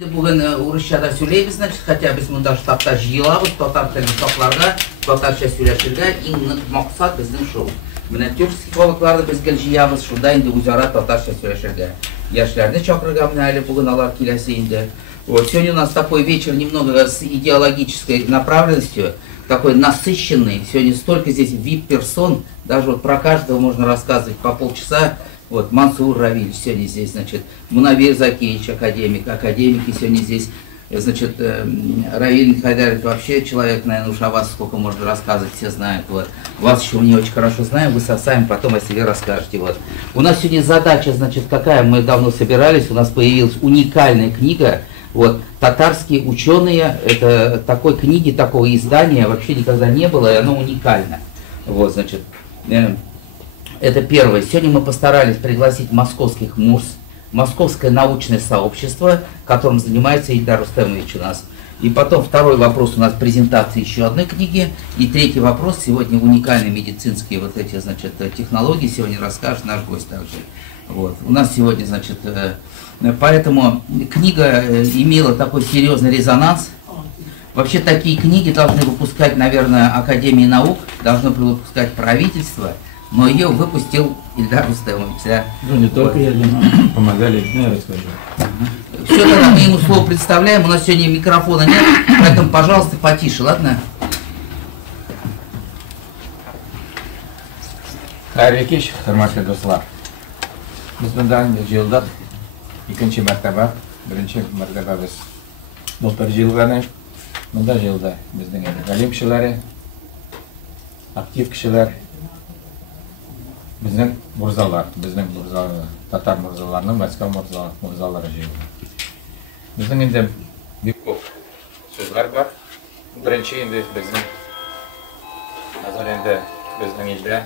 Bugün Uruşça'da söyleyemiz, хотя biz munda штабта жиылабыз, татар тілін сақларда, татарша сөйлешерге ең мақсат біздің шоу. Міне тюркский халыкларды біз гел жиябыз, шунда инде үзара татарша сөйлешерге. Яшьләрне чакырырга менә әле бүген алар киләсе инде. Вот сегодня у нас такой вечер немного с идеологической направленностью, такой насыщенный. Сегодня столько здесь VIP-персон, даже вот про каждого можно рассказывать по полчаса. Вот Мансур Равиль сегодня здесь, значит, Мунавир Закеевич, академики сегодня здесь, значит, Равиль Хайдарович вообще человек, наверное, уж о вас сколько можно рассказывать, все знают, вот. Вас еще не очень хорошо знаем, вы сами потом о себе расскажете, вот. У нас сегодня задача, значит, какая, мы давно собирались, у нас появилась уникальная книга, вот, татарские ученые, это такой книги, такого издания вообще никогда не было, и оно уникально, вот, значит. Это первое. Сегодня мы постарались пригласить московских МУРС, Московское научное сообщество, которым занимается Ильдар Рустемович у нас. И потом второй вопрос, у нас презентация еще одной книги. И третий вопрос, сегодня уникальные медицинские вот эти, значит, технологии, сегодня расскажет наш гость также. Вот. У нас сегодня, значит, поэтому книга имела такой серьезный резонанс. Вообще такие книги должны выпускать, наверное, Академия наук, должно выпускать правительство. Но ее выпустил Ильдар Рустемович. Да? Ну, не только я, помогали, я расскажу. Все, тогда мы ему слово представляем. У нас сегодня микрофона нет, поэтому, пожалуйста, потише, ладно? Хайырлы кеш, хөрмәтле дуслар. Без монда җыелдык. Икенче мәртәбә, беренче мәртәбә без былтыр җыелганы. Монда җыелды безнең галим кешеләре, актив кешеләр. Bizning murzalar, tatar murzalarning Moskva murзалары җыелды. Bizning инде бик күп сүзләр бар. Беренче инде безнең хәзер инде безнең илдә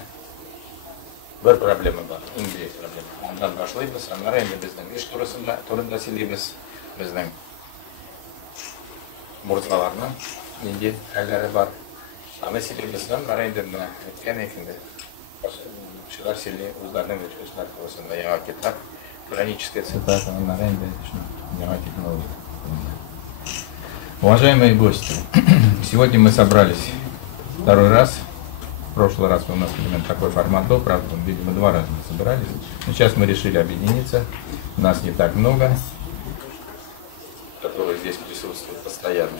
бер проблема бар, инде проблема. Андан башлыйбыз, аннары инде безнең эш турында сөйлибез. Безнең мурзаларның инде хәлләре бар. Аны сөйлибез, аннары инде әйткән икән. Кешеләр сөйли, үзләренең эшләр турысында яңа китап, хроническая цитата, аннары инде яңа технология. Уважаемые гости, сегодня мы собрались второй раз. В прошлый раз у нас именно такой формат был, правда, видимо, два раза мы собирались. Но сейчас мы решили объединиться. Нас не так много, которые здесь присутствуют постоянно,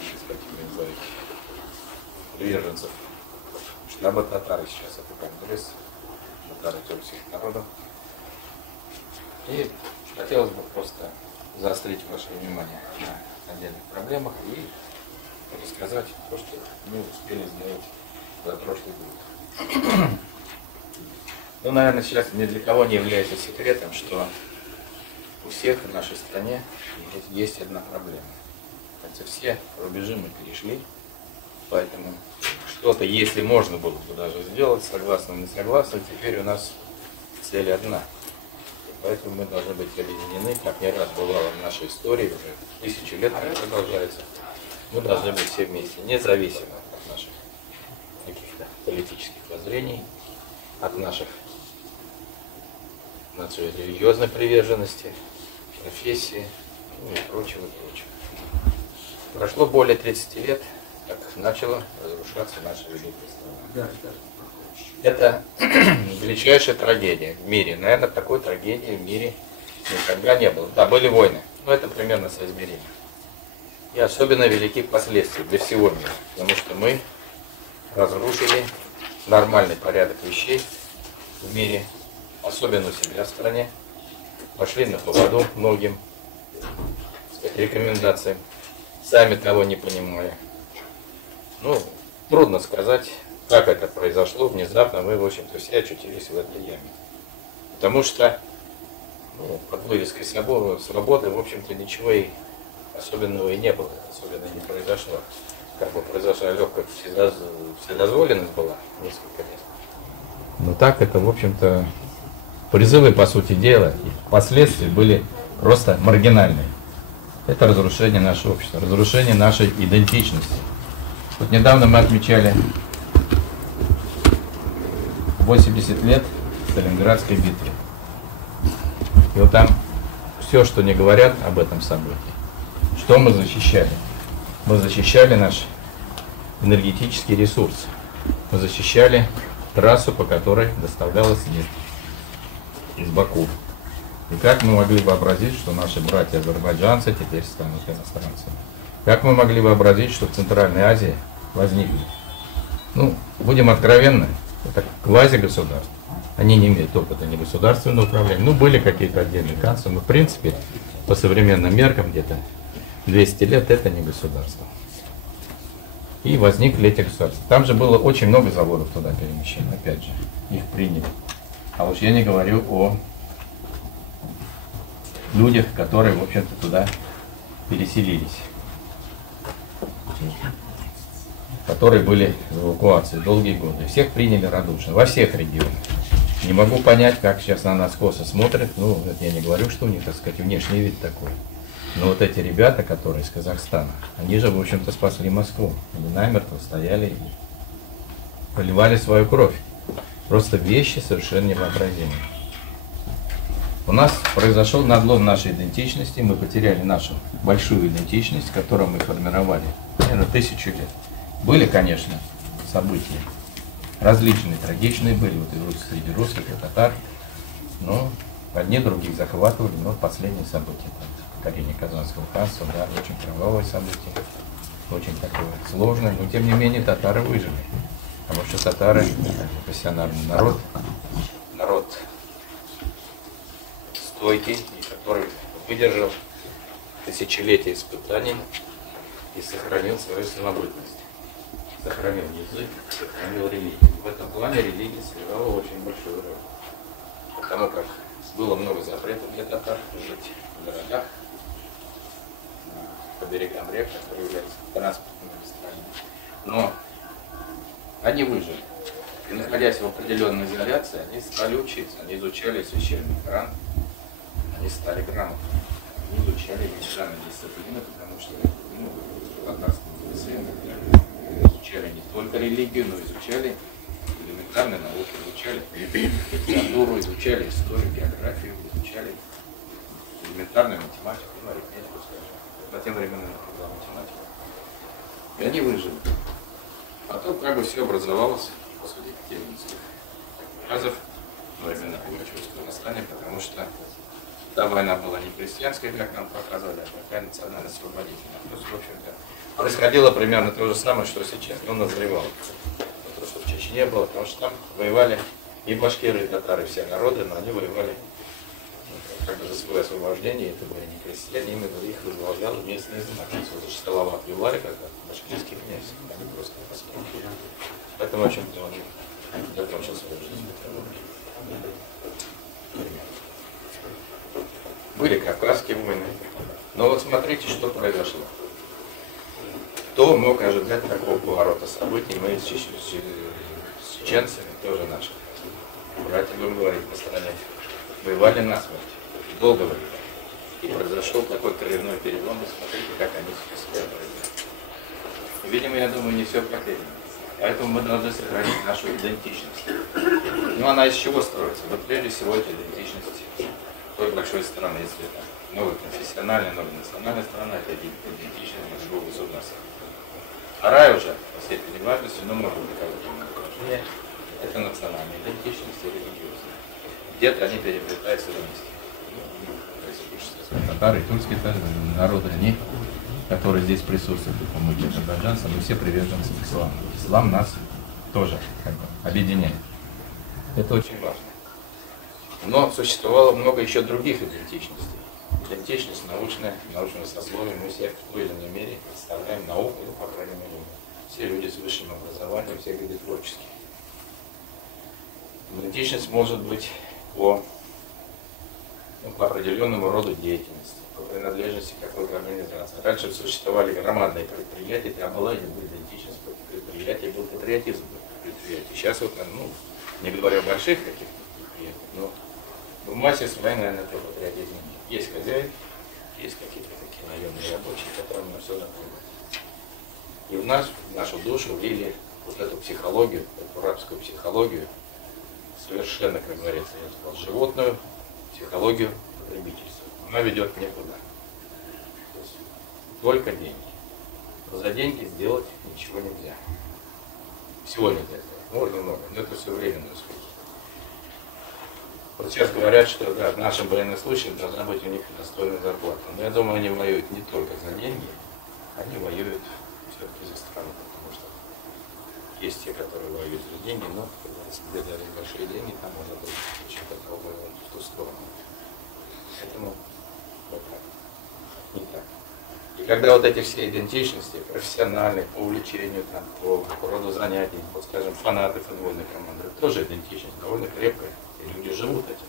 приверженцев штаба татар сейчас это конгресс татар тюркских народов. И хотелось бы просто заострить ваше внимание на отдельных проблемах и рассказать то, что мы успели сделать за прошлый год. Ну, наверное, сейчас ни для кого не является секретом, что у всех в нашей стране есть одна проблема. Это все рубежи мы перешли, поэтому что-то, если можно было бы даже сделать, согласно или не согласно, теперь у нас цель одна. Поэтому мы должны быть объединены, как не раз бывало в нашей истории, уже тысячи лет продолжается. Мы должны быть все вместе, независимо от наших каких-то политических воззрений, от нашей религиозной приверженности, профессии, ну и прочего, прочего. Прошло более 30 лет, как начало разрушаться наша великая страна. Это величайшая трагедия в мире. Наверное, такой трагедии в мире никогда не было. Да, были войны, но это примерно соизмеримо. И особенно велики последствия для всего мира, потому что мы разрушили нормальный порядок вещей в мире, особенно у себя в стране, пошли на поводу многим рекомендациям, сами того не понимая. Ну, трудно сказать, как это произошло внезапно, мы, в общем-то, все очутились в этой яме. Потому что под вывеской свободы, в общем-то, ничего и особенного и не было, особенно не произошло. Как бы произошла легкая вседозволенность была несколько лет. Но так это, в общем-то, призывы, по сути дела, и последствия были просто маргинальные. Это разрушение нашего общества, разрушение нашей идентичности. Вот недавно мы отмечали 80 лет Сталинградской битвы. И вот там все, что не говорят об этом событии, Что мы защищали? Мы защищали наш энергетический ресурс. Мы защищали трассу, по которой доставлялась нефть из Баку. И как мы могли вообразить, что наши братья-азербайджанцы теперь станут иностранцами? Как мы могли вообразить, что в Центральной Азии возникнет? Ну, будем откровенны, это квази-государство. Они не имеют опыта ни государственного управления. Ну, были какие-то отдельные канцлеры, но в принципе, по современным меркам, где-то 200 лет это не государство. И возникли эти государства. Там же было очень много заводов туда перемещено, опять же, их приняли. А уж я не говорю о людях, которые, в общем-то, туда переселились, которые были в эвакуации долгие годы. Всех приняли радушно, во всех регионах. Не могу понять, как сейчас на нас косо смотрят. Ну, это я не говорю, что у них, так сказать, внешний вид такой. Но вот эти ребята, которые из Казахстана, они же, в общем-то, спасли Москву. Они намертво стояли и проливали свою кровь. Просто вещи совершенно невообразимые. У нас произошел надлом нашей идентичности, мы потеряли нашу большую идентичность, которую мы формировали, наверное, 1000 лет. Были, конечно, события различные, трагичные были, вот и среди русских и татар, но одни других захватывали, но последние события, покорение Казанского ханства, да, очень кровавое событие, очень такое сложное, но тем не менее татары выжили, потому что татары профессиональный народ стойкий, и который выдержал тысячелетия испытаний и сохранил свою самобытность. Сохранил язык, сохранил религию. В этом плане религия сыграла очень большую роль. Потому как было много запретов для татар жить в городах, по берегам рек, которые являются транспортными магистралью. Но они выжили. И находясь в определенной изоляции, они стали учиться. Они изучали священный Коран, они стали грамотными. Они изучали элементарные дисциплины, потому что татарские медицины изучали не только религию, но изучали элементарные науки, изучали литературу, изучали историю, географию, изучали элементарную математику, ну, арифметику, скажем. На тем временам была математика. И они выжили. Потом как бы все образовалось после екатерининских приказов во времена Пугачевского восстания, потому что та война была не крестьянская, как нам показывали, а такая национально-освободительная. То есть, в общем-то, происходило примерно то же самое, что сейчас, но назревало. То, что в Чечне было, потому что там воевали и башкиры, и татары, все народы, но они воевали как бы за свое освобождение, это были не крестьяне, именно их возглавлял местный знак. Вот Шталава отбивали, как башкирский князь, они просто посмотрели. Поэтому, в общем-то, он закончил свою жизнь. Были кавказские войны. Но вот смотрите, что произошло. Кто мог ожидать такого поворота событий? Мы с чеченцами, тоже наши братья, будем говорить, по стране, воевали насмерть. Долго времени. И произошел такой коренной перелом, и смотрите, как они себя проявляют. Видимо, я думаю, не все потеряно. Поэтому мы должны сохранить нашу идентичность. Ну, она из чего строится? Вот прежде всего, это идентичность той большой страны, если это новая конфессиональная, новая национальная страна, это идентичность большого государства. Вторая уже, по степени важности, но может быть кого-то не это национальная идентичность и религиозная. Где-то они переплетаются вместе. Татары и тюркские народы, они, которые здесь присутствуют, и помогли азербайджанцам, мы все приверженцы ислама. Ислам нас тоже как бы объединяет. Это очень важно. Но существовало много еще других идентичностей. Идентичность научная, научное сословие, мы все в той или иной мере представляем науку, ну, по крайней мере, все люди с высшим образованием, все люди творческие. Идентичность может быть по определенному роду деятельности, по принадлежности к какой-то организации. Раньше существовали громадные предприятия, там была идентичность предприятий, был патриотизм предприятий. Сейчас вот, ну, не говоря о больших каких-то предприятиях, но в массе своей, наверное, этого патриотизма нет. Есть хозяин, есть какие-то такие наемные рабочие, которые на все закрывают. И в нашу душу влили вот эту психологию, эту рабскую психологию, совершенно, как говорится, я сказал, животную психологию потребительства. Она ведет никуда. только деньги. За деньги сделать ничего нельзя. Сегодня это можно много, но это все временные успехи. Вот сейчас говорят, что да, в нашем военном случае должна быть у них достойная зарплата. Но я думаю, они воюют не только за деньги, они воюют все-таки за страну, потому что есть те, которые воюют за деньги, но если дали большие деньги, там можно быть что-то другое в ту сторону. Поэтому вот так, не так. И когда вот эти все идентичности, профессиональные, по увлечению, там, по роду занятий, вот, скажем, фанаты футбольной команды, это тоже идентичность, довольно крепкая, и люди живут этим.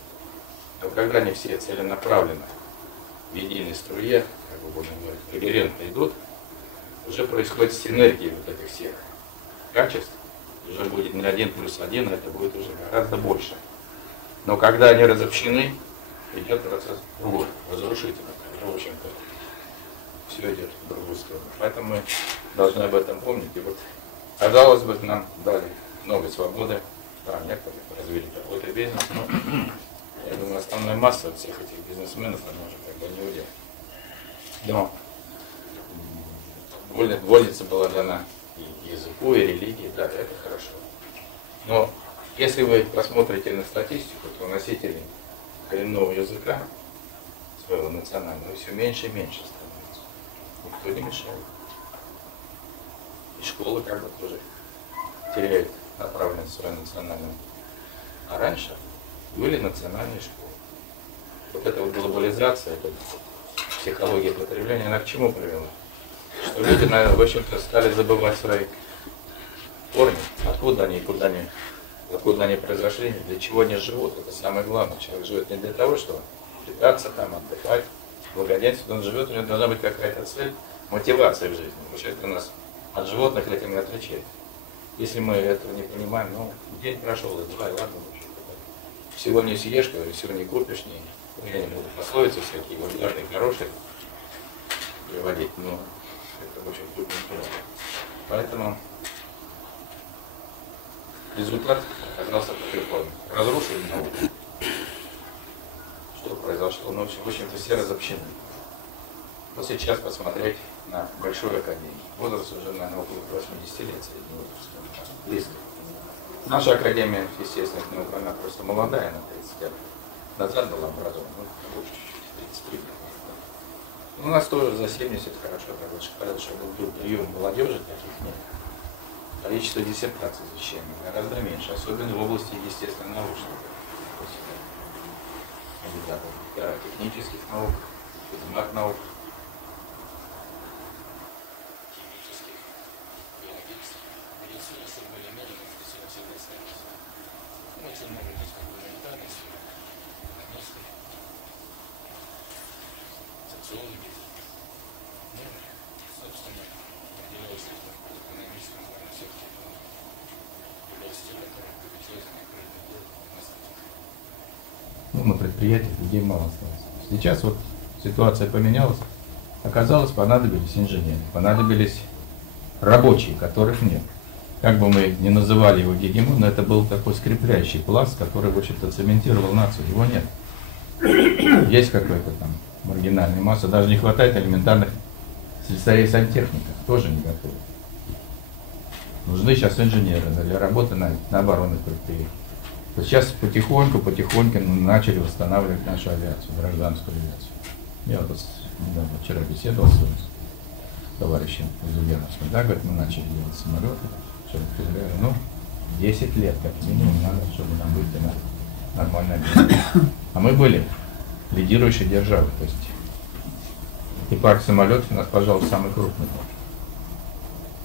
Но когда они все целенаправленно, в единой струе, как бы будем говорить, когерентно идут, уже происходит синергия вот этих всех качеств, уже будет не 1+1, это будет уже гораздо больше. Но когда они разобщены, идет процесс другой, разрушительный, в общем-то. Все идет в другую сторону. Поэтому мы должны об этом помнить. И вот, казалось бы, нам дали много свободы, да, некоторые развили какой-то бизнес, но я думаю, основная масса всех этих бизнесменов, она уже как бы не уйдет. Но вольница была дана и языку, и религии, да, это хорошо. Но если вы посмотрите на статистику, то носители коренного языка, своего национального, все меньше и меньше становится. Никто не мешает. И школы как бы тоже теряют направленность свою национальную. А раньше были национальные школы. Вот эта вот глобализация, эта психология потребления, она к чему привела? Что люди, в общем-то, стали забывать свои корни, откуда они, откуда они произошли, для чего они живут. Это самое главное. Человек живет не для того, чтобы питаться там, отдыхать, благоденствовать. Он живет, у него должна быть какая-то цель, мотивация в жизни. Человек у нас от животных этим и отличается. Если мы этого не понимаем, ну, день прошел, и два, и ладно. Всего не съешь, говорю, всего не купишь, я не буду пословицы всякие, вульгарные, хорошие приводить, но это очень трудно делать. Поэтому результат оказался такой формы. Разрушили науку. Что произошло? Ну, в общем-то, все разобщены. Вот сейчас посмотреть на Большую академию. Возраст уже, наверное, около 80 лет, средний возраст. Близко. Наша академия естественных наук, она просто молодая, на 30 лет. Назад была образована, ну, больше чуть-чуть, 33 лет. У нас тоже за 70 хорошо, так вот сказал, что был прием молодежи, таких нет. Количество диссертаций защищаемых гораздо меньше, особенно в области естественно-научных кандидатов, технических наук, физмат наук, химических, биологических, медицины, чтобы были медики, медицина всегда ставится. Ну, очень много здесь гуманитарной сферы, экономисты, социологи. Ну, собственно, определялось это в экономическом плане все-таки области, которые победили, на предприятиях людей мало осталось. Сейчас вот ситуация поменялась. Оказалось, понадобились инженеры, понадобились рабочие, которых нет. Как бы мы ни называли его гегемон, но это был такой скрепляющий пласт, который, в общем-то, цементировал нацию. Его нет. Есть какая-то там маргинальная масса, даже не хватает элементарных слесарей сантехников, тоже не готовы. Нужны сейчас инженеры для работы на оборонных предприятиях. Сейчас потихоньку начали восстанавливать нашу авиацию, гражданскую авиацию. Я вот недавно, вчера беседовал с товарищем Зубеновским, да, говорит, мы начали делать самолеты, ну, 10 лет как минимум надо, чтобы нам выйти на нормальное место. А мы были лидирующей державой, то есть и парк самолетов у нас, пожалуй, самый крупный.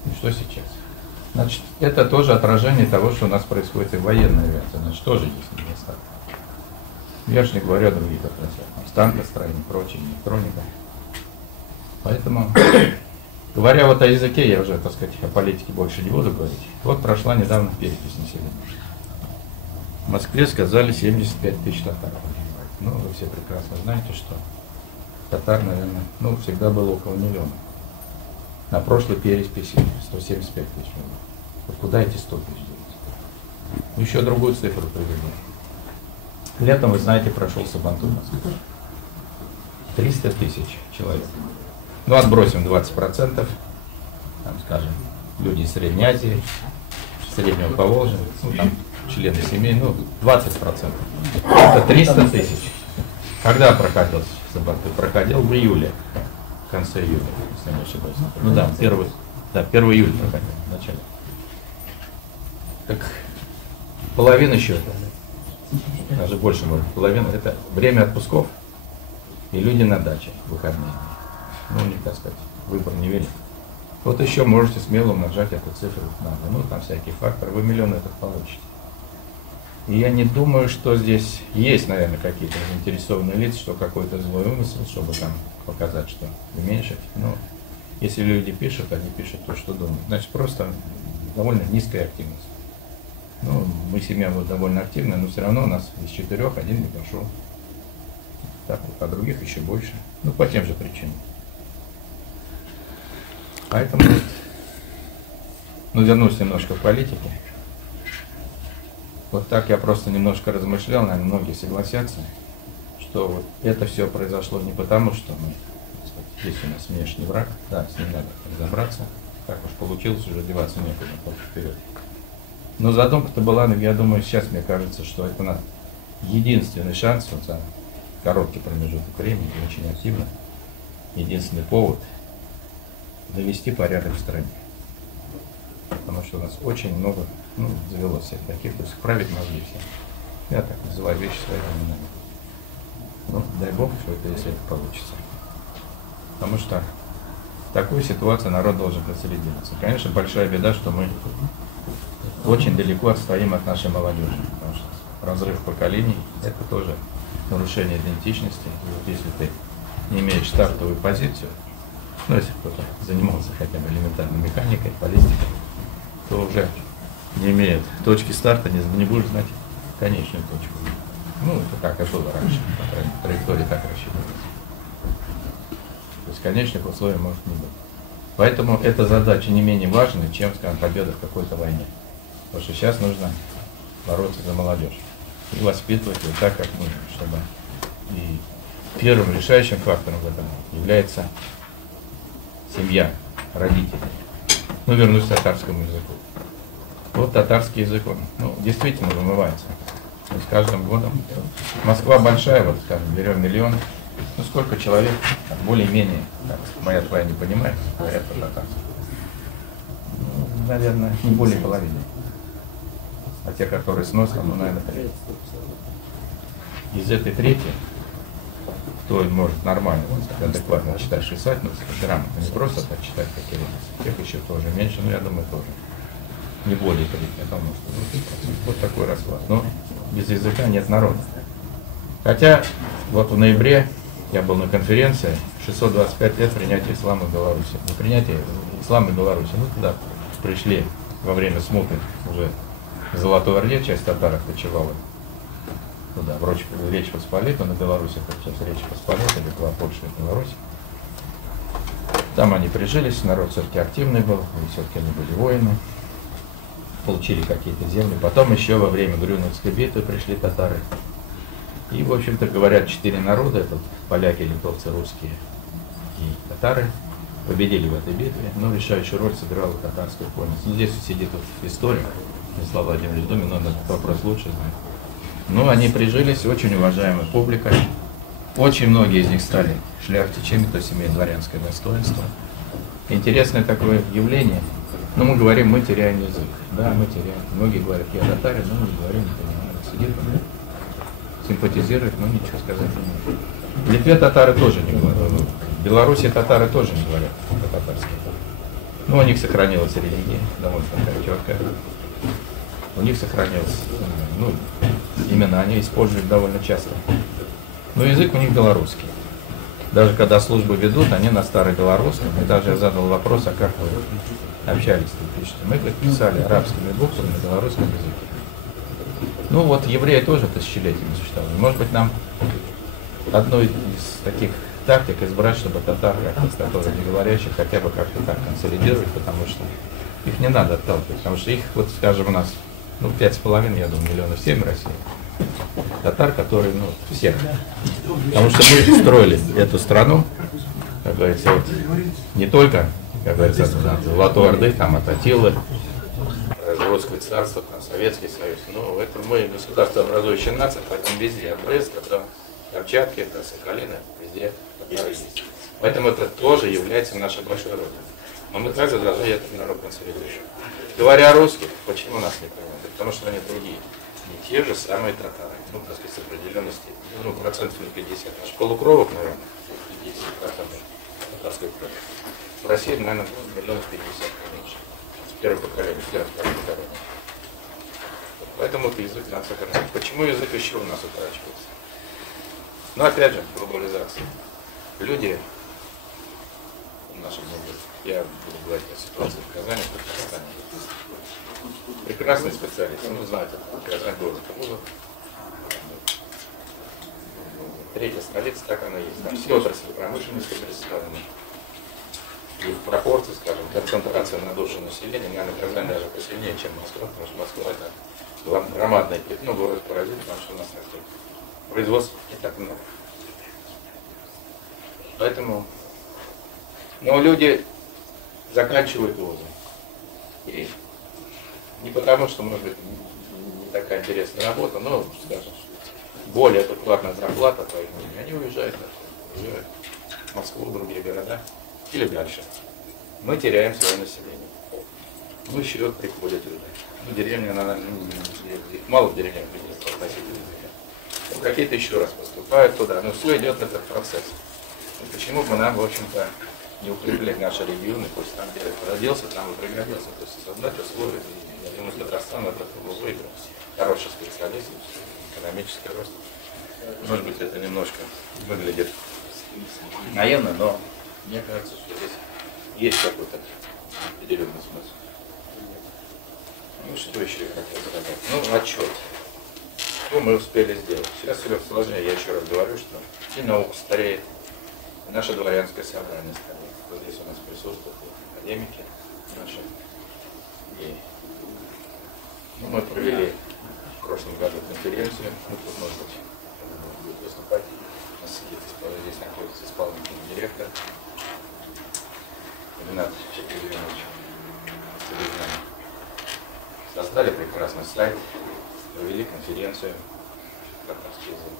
И что сейчас? Значит, это тоже отражение того, что у нас происходит и в военной авиации. Значит, тоже есть недостаток. Я же не говорю о других отраслях. Станкостроение, прочее, электроника. Поэтому, говоря вот о языке, я уже, так сказать, о политике больше не буду говорить. Вот прошла недавно перепись населения. В Москве сказали 75 тысяч татар. Ну, вы все прекрасно знаете, что татар, наверное, ну, всегда было около миллиона. На прошлой переписи 175 тысяч. Вот куда эти 100 тысяч делать? Еще другую цифру приведу. Летом, вы знаете, прошел Сабантуй в Москве. 300 тысяч человек. Ну, отбросим 20%, там, скажем, люди из Средней Азии, Среднего Поволжья, ну, там, члены семей, ну, 20%. Это 300 тысяч. Когда проходил Сабантуй? Проходил в июле, в конце июля, если не ошибаюсь. Ну да, 1 июля проходил, в начале. Так, половина счета, даже больше, может, половина, это время отпусков и люди на даче в выходные. Ну, не так сказать, выбор невелик. Вот еще можете смело умножать эту цифру на, ну, там всякие факторы, вы миллион этот получите. И я не думаю, что здесь есть, наверное, какие-то заинтересованные лица, что какой-то злой умысел, чтобы там показать, что уменьшить. Но если люди пишут, они пишут то, что думают. Значит, просто довольно низкая активность. Ну, мы семья вот довольно активная, но все равно у нас из 4 1 не пошел. Так вот, а других еще больше. Ну, по тем же причинам. Поэтому, ну, вернусь немножко в политику. Вот так я просто немножко размышлял, наверное, многие согласятся, что вот это все произошло не потому, что мы, так сказать, здесь у нас внешний враг, да, с ним надо разобраться, так уж получилось, уже деваться некуда, только вперед. Но задумка-то была, я думаю, сейчас мне кажется, что это наш единственный шанс вот за короткий промежуток времени, очень активно, единственный повод навести порядок в стране. Потому что у нас очень много, ну, завелось всех таких, то есть править мозги все. Я так называю вещи своими именами. Ну, дай Бог, что это, если это получится. Потому что в такую ситуацию народ должен консолидироваться. Конечно, большая беда, что мы очень далеко отстоим от нашей молодежи. Потому что разрыв поколений – это тоже нарушение идентичности. И вот если ты не имеешь стартовую позицию, ну, если кто-то занимался хотя бы элементарной механикой, баллистикой, то уже не имеет точки старта, не будешь знать конечную точку. Ну, это как и было раньше, по траектории так рассчитывается. То есть конечных условий может не быть. Поэтому эта задача не менее важна, чем, скажем, победа в какой-то войне. Потому что сейчас нужно бороться за молодежь и воспитывать ее так, как нужно, чтобы и первым решающим фактором в этом является семья, родители. Ну, вернусь к татарскому языку. Вот татарский язык, он, ну, действительно вымывается. И с каждым годом. Москва большая, вот, скажем, берем миллион. Ну, сколько человек, более-менее, моя твоя не понимает, говорят по-татарски. Ну, наверное, не более половины. А те, которые с носом, ну, наверное, треть. Из этой трети, кто может нормально, адекватно читать, писать, ну, грамотно, не просто так читать, как и тех еще тоже меньше, но я думаю, тоже. Не более трети, я думаю, что вот такой расклад. Но без языка нет народа. Хотя, вот в ноябре я был на конференции 625 лет принятия ислама в Беларуси. Не принятие ислама в Беларуси, ну, туда пришли во время смуты уже в Золотой Орде, часть татаров кочевала туда, в Речь Посполитую, на Беларуси, это часть Речи Посполитой, это была Польша и Беларусь. Там они прижились, народ все-таки активный был, все-таки они были воины, получили какие-то земли. Потом еще во время Грюновской битвы пришли татары. И, в общем-то, говорят, 4 народа, это поляки, литовцы, русские и татары, победили в этой битве, но решающую роль сыграла татарская конница. Ну, здесь сидит вот историк, Вячеслав Владимирович Думин, он этот вопрос лучше знает. Ну, они прижились, очень уважаемая публика. Очень многие из них стали шляхтичами, то есть имеют дворянское достоинство. Интересное такое явление. Ну, мы говорим, мы теряем язык. Да, мы теряем. Многие говорят, я татарин, но не говорю, не понимаю. Сидит, симпатизирует, но ничего сказать не может. В Литве татары тоже не говорят. В Беларуси татары тоже не говорят по-татарски. Ну, у них сохранилась религия, довольно такая четкая. У них сохранилось, ну, имена они используют довольно часто. Но язык у них белорусский. Даже когда службы ведут, они на старобелорусском. И даже я задал вопрос, а как вы общались, пишете? Мы писали арабскими буквами на белорусском языке. Ну вот евреи тоже тысячелетиями существовали. Может быть, нам одной из таких тактик избрать, чтобы татар, как из которых не говорящих, хотя бы как-то так консолидировать, потому что их не надо отталкивать. Потому что их, вот скажем, у нас, ну, 5,5, я думаю, миллионов 7 в России. Татар, которые, ну, всех. Потому что мы строили эту страну как говорится, вот, не только, как говорится, от Золотой Орды, там, от Атилы, Русское царство, там, Советский Союз. Но это мы государствообразующая нация, поэтому везде, от Бреста до Камчатки, до Сахалина, везде есть. Поэтому это тоже является нашей большой родиной. Но мы также должны этот народ консолидировать. Говоря о русских, почему нас не понимают? Потому что они другие. Не те же самые татары. Ну, так сказать, с определенной степени. Ну, процентов на 50. Наш полукровок, наверное, 50% татарской крови. В России, наверное, миллионов 50 меньше. Первое поколение, второе поколение. Поэтому это язык надо сохранять. Почему язык еще у нас утрачивается? Но опять же, глобализация. Люди в нашем мире, я буду говорить о ситуации в Казани, в Татарстане. Прекрасный специалист, ну знаете, Казань город Калужа. Третья столица, так она есть. Там все отрасли промышленности представлены. И в пропорции, скажем, концентрация на душу населения, наверное, Казань даже посильнее, чем Москва, потому что Москва это громадное пятно, город паразит, потому что у нас производства не так много. Поэтому, но люди заканчивают вузы. И не потому, что, может быть, не такая интересная работа, но, скажем, более адекватная зарплата, поэтому они уезжают в Москву, в другие города или дальше. Мы теряем свое население. Ну, еще приходят люди. Ну, деревня, она, их мало в деревнях относительно. Ну, какие-то еще раз поступают туда, но все идет этот процесс. И почему бы нам, в общем-то, не укреплять наши регионы, пусть там, где родился, там и пригодился. То есть создать условия. Я думаю, Татарстан это выиграл. Хороший специалист, экономический рост. Может быть, это немножко выглядит наивно, но мне кажется, что здесь есть какой-то определенный смысл. Ну, что еще я хотел сказать? Ну, отчет. Что мы успели сделать? Сейчас все сложнее. Я еще раз говорю, что и наука стареет, и наше дворянское собрание стареет. Вот здесь у нас присутствуют академики наши. И мы провели в прошлом году конференцию. Ну, тут, может быть, будет выступать. У нас сидит, здесь находится исполнительный директор Ренат Шакирьевич. Создали прекрасный сайт, провели конференцию татарский язык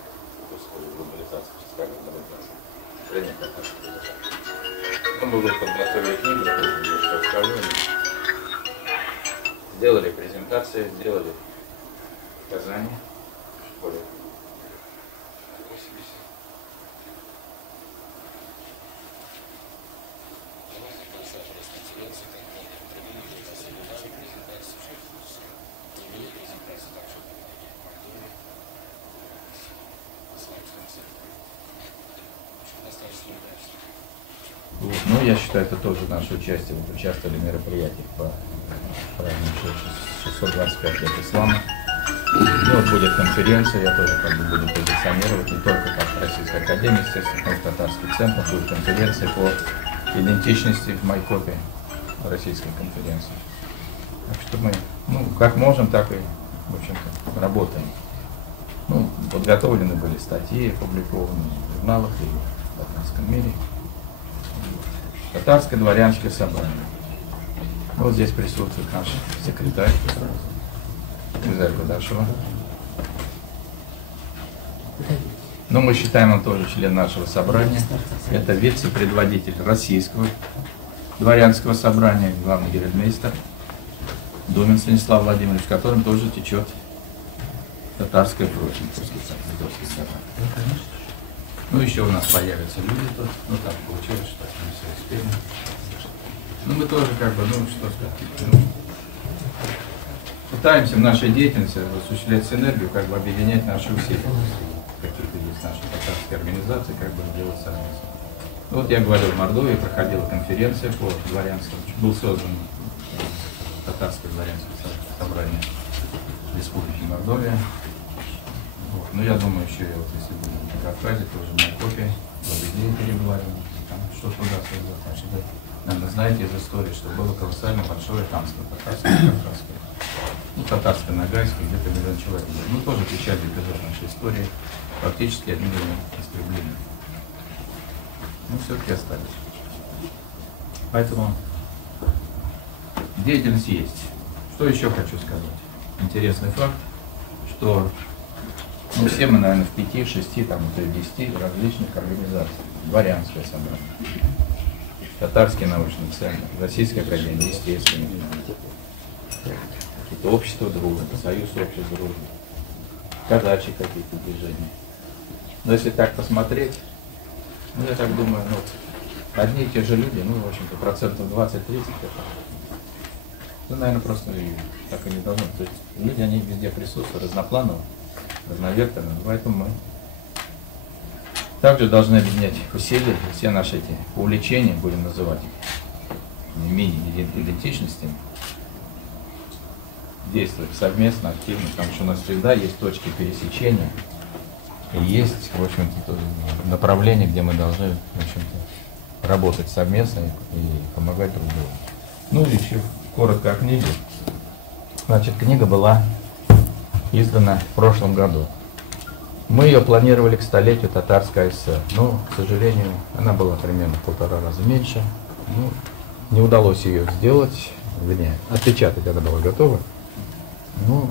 в условиях глобализации, фискальной глобализации. Мы уже подготовили книгу, что скажу. Сделали презентации, сделали показания в школе. Ну, я считаю, это тоже наше участие. Вот участвовали в мероприятиях по празднику 625 лет ислама. Ну, вот будет конференция, я тоже как бы буду позиционировать, не только как Российская академия, естественно, но и Татарский центр. Будет конференция по идентичности в Майкопе, российской конференции. Так что мы, ну, как можем, так и, в общем-то, работаем. Ну, подготовлены были статьи, опубликованы в журналах и в Татарском мире. Татарское дворянское собрание. Вот здесь присутствует наш секретарь, Гузель Кудашева. Но мы считаем, он тоже член нашего собрания. Это вице-предводитель российского дворянского собрания, главный геральдмейстер Думин Станислав Владимирович, в котором тоже течет татарская кровь. Ну, еще у нас появятся люди тут. Ну, так получилось, что мы все успели. Ну, мы тоже как бы, ну, что сказать, ну, пытаемся в нашей деятельности осуществлять синергию, как бы объединять наши усилия. Какие-то есть наши татарские организации, как бы делать совместно. Ну, вот я говорил, в Мордовии проходила конференция по дворянству. Был создан татарское дворянское собрание Республики Мордовия. Вот. Ну, я думаю, еще я вот, если буду на Кавказе, тоже в Майкопе, в Лабидее переговорим, там что-то удастся сделать. Значит, вы, наверное, знаете из истории, что было колоссально большое хамство татарское, кавказское. Ну, татарско-ногайское, где-то миллион человек. Ну, тоже печальный эпизод нашей истории, фактически одни истребления. но все-таки остались. Поэтому деятельность есть. Что еще хочу сказать? Интересный факт, что все мы, наверное, в 5, 6, там, 10 различных организациях. Дворянское собрание, Татарский научный центр, Российская академия естественных наук, какие-то общества дружбы, Союз обществ дружбы, казачьи какие-то движения. Но если так посмотреть, ну, я так думаю, одни и те же люди, в общем-то, процентов 20-30 это, наверное, просто так и не должно. То есть люди, они везде присутствуют, разнопланово, разновекторно, поэтому мы также должны объединять усилия, все наши эти увлечения, будем называть мини-идентичностями, действовать совместно, активно, потому что у нас всегда есть точки пересечения, и есть, в общем-то, направление, где мы должны, в общем-то, работать совместно и помогать друг другу. Ну, еще коротко о книге. Значит, книга была издана в прошлом году. Мы ее планировали к столетию Татарской АСР, но, к сожалению, она была примерно в 1,5 раза меньше. Не удалось ее сделать, вернее, отпечатать она была готова, но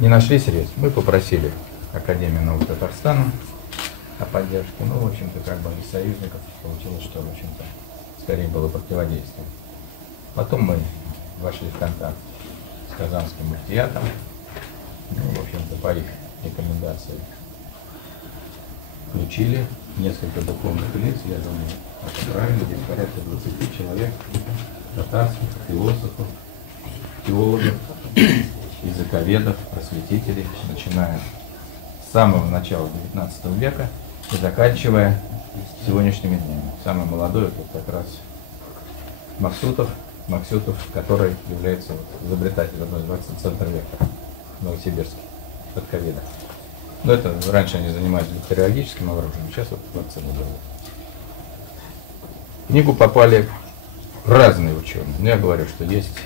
не нашли средств. Мы попросили Академию наук Татарстана о поддержке, в общем-то, как бы из союзников получилось, что, в общем-то, скорее было противодействие. Потом мы вошли в контакт с Казанским муфтиятом, в общем-то, по их рекомендации включили несколько духовных лиц, я думаю, это правильно, здесь порядка 20 человек, татарских, философов, теологов, языковедов, просветителей, начиная с самого начала XIX века и заканчивая сегодняшними днями. Самый молодой это как раз Максютов, который является изобретателем одной из вакцин «Центр века» в Новосибирске, подковеда. Но это раньше они занимались бактериологическим оборудованием, сейчас вот вакцины делают. В книгу попали разные ученые. Я говорю, что есть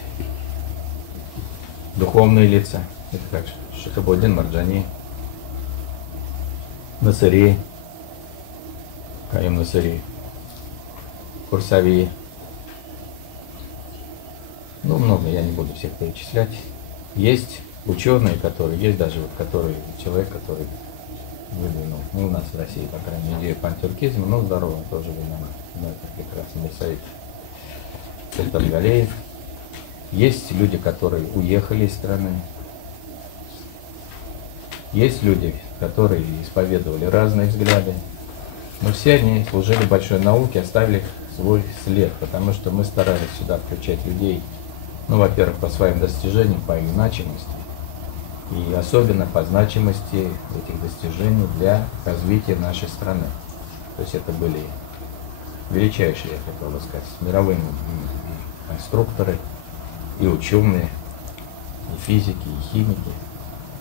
духовные лица. Это как Шахабуддин Марджани, Насыри, Каим Насыри, Курсави. Много, я не буду всех перечислять. Есть ученые, есть даже человек, который выдвинул, у нас в России, по крайней мере, идею пантюркизма, но здорово, тоже виноват. Это прекрасный Мирсаид Сельтангалеев. Есть люди, которые уехали из страны. Есть люди, которые исповедовали разные взгляды. Но все они служили большой науке, оставили свой след, потому что мы старались сюда включать людей, во-первых, по своим достижениям, по их значимости, и особенно по значимости этих достижений для развития нашей страны. То есть это были величайшие, я хотел бы сказать, мировые конструкторы, и ученые, и физики, и химики.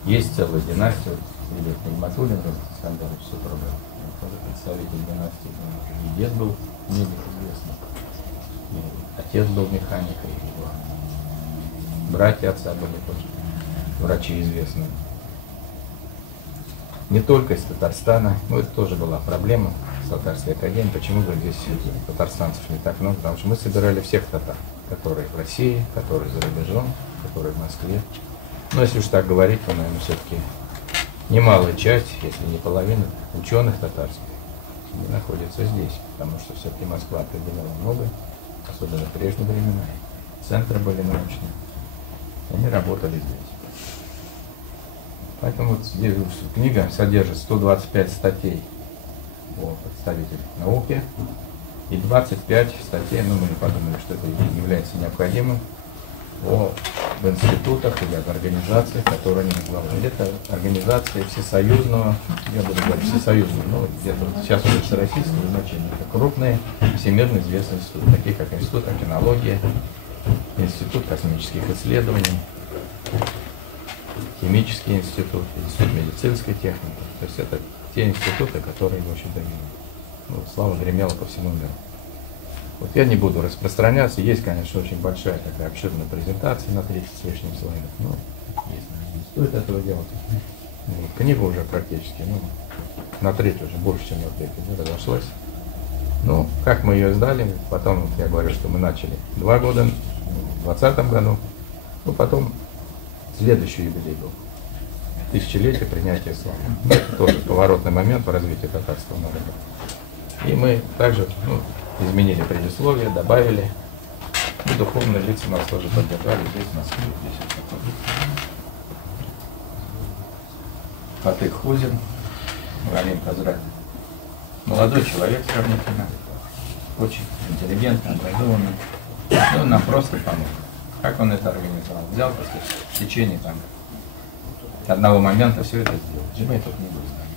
Есть целая династия, Илья Нигматуллин, Искандерович Супруга, тоже представитель династии, и дед был медик известный, и отец был механиком, его братья отца были тоже врачи известные. Не только из Татарстана, это тоже была проблема с Татарской академией. Почему же здесь татарстанцев не так много? Потому что мы собирали всех татар, которые в России, которые за рубежом, которые в Москве. Но если уж так говорить, то, наверное, все-таки немалая часть, если не половина, ученых татарских находится здесь, потому что все-таки Москва определяла много, особенно в прежние времена. Центры были научные, они работали здесь. Поэтому здесь книга содержит 125 статей о представителях науки и 25 статей, мы не подумали, что это является необходимым, в институтах или в организациях, которые они возглавляют. Это организации всесоюзного, я буду говорить всесоюзного, где-то сейчас уже всероссийского значения. Это крупные, всемирно известные институты, такие как Институт океанологии, Институт космических исследований, Химический институт, Институт медицинской техники. То есть это те институты, которые, в общем-то, слава гремела по всему миру. Я не буду распространяться. Есть, конечно, очень большая такая обширная презентация на 30 с лишним слайдов. Не стоит этого делать. Книга уже практически на треть уже, больше, чем на треть, разошлась. Ну, как мы ее сдали, потом, вот я говорю, что мы начали 2 года, в 2020 году, ну, потом следующий юбилей был. Тысячелетие принятия ислама. Это тоже поворотный момент в развитии татарского народа. И мы также изменили предисловие, добавили. И духовные лица нас тоже поддержали. Здесь у нас здесь Фатых Хузин, Галим Казрат. Молодой человек сравнительно, очень интеллигентный, образованный. И он нам просто помог. Как он это организовал? Взял, так сказать, в течение одного момента все это сделал. Джимей тут не будет знать.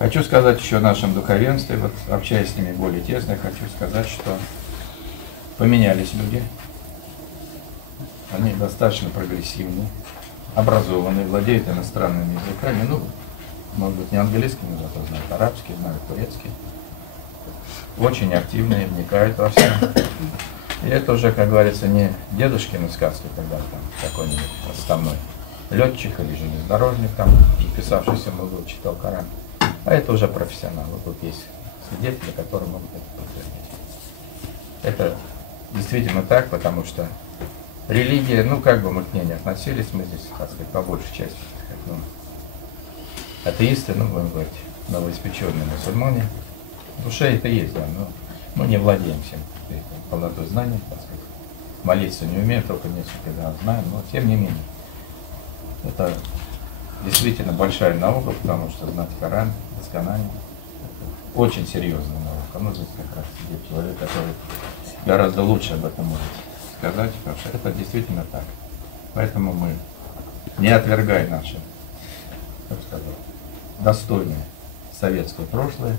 Хочу сказать еще о нашем духовенстве, вот общаясь с ними более тесно, хочу сказать, что поменялись люди. Они достаточно прогрессивны, образованные, владеют иностранными языками, ну, может быть, не английский, но зато знают арабский, знают турецкий. Очень активные, вникают во все. И это уже, как говорится, не дедушкины сказки, когда там какой-нибудь отставной летчик или железнодорожник, там, записавшийся много читал Коран. А это уже профессионал. Вот тут есть свидетели, которые могут это подтвердить. Это действительно так, потому что религия, ну как бы мы к ней не относились, мы здесь, так сказать, по большей части, как, атеисты, будем говорить, новоиспеченные мусульмане. В душе это есть, да, но мы не владеем всем полнотой знаний, так сказать. Молиться не умеем, только несколько знаем, но тем не менее. Это действительно большая наука, потому что знать Коран досконально — очень серьезная наука. Ну, здесь как раз сидит человек, который гораздо лучше об этом может сказать, потому что это действительно так. Поэтому мы, не отвергаем наше, как сказать, достойное советское прошлое,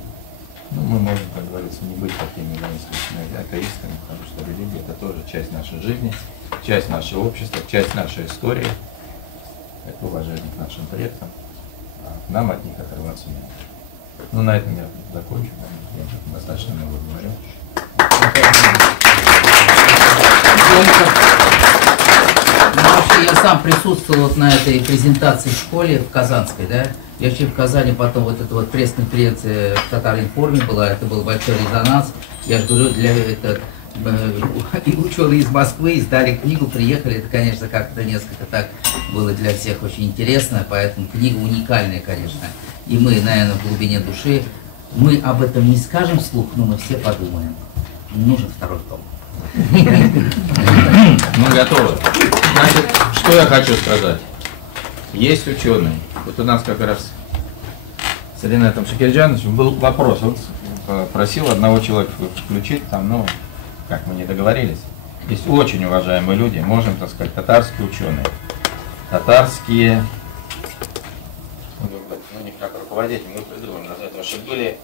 мы можем, как говорится, не быть такими воинственными атеистами, потому что религия — это тоже часть нашей жизни, часть нашего общества, часть нашей истории. Это уважение к нашим предкам, а нам от них оторваться не надо. На этом я закончу, я достаточно много говорю. Вообще я сам присутствовал вот на этой презентации в школе, в Казанской, да. Я вообще в Казани потом вот эта вот пресс-конференция в Татар-Информе была, это был большой резонанс. Я же говорю, и ученые из Москвы издали книгу, приехали, это, конечно, как-то несколько так было для всех очень интересно, поэтому книга уникальная, конечно. И мы, наверное, в глубине души, мы об этом не скажем вслух, но мы все подумаем. Нужен второй том. Мы готовы. Значит, что я хочу сказать. Есть ученые. Вот у нас как раз с Ринатом Шакирджановичем был вопрос. Он просил одного человека включить там, как мы не договорились. Есть очень уважаемые люди, можем, так сказать, татарские ученые. Татарские, не как руководители, мы придумаем назвать, потому что были,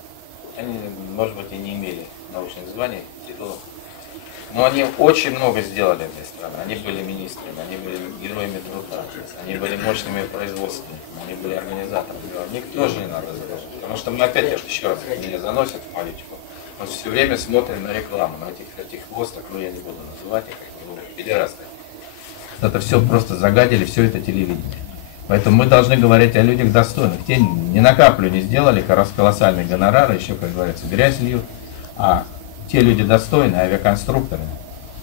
они, может быть, и не имели научных званий, титулов. Но они очень много сделали для страны. Они были министрами, они были героями труда, они были мощными производственниками, они были организаторами. О них тоже не надо забывать. Потому что мы опять, еще раз, меня заносят в политику. Мы все время смотрим на рекламу, на этих хвосток, я не буду называть их, как не буду, педерасты. Это все просто загадили, все это телевидение. Поэтому мы должны говорить о людях достойных. Те ни на каплю не сделали колоссальные гонорары, еще, как говорится, грязь льют. А те люди достойные, авиаконструкторы,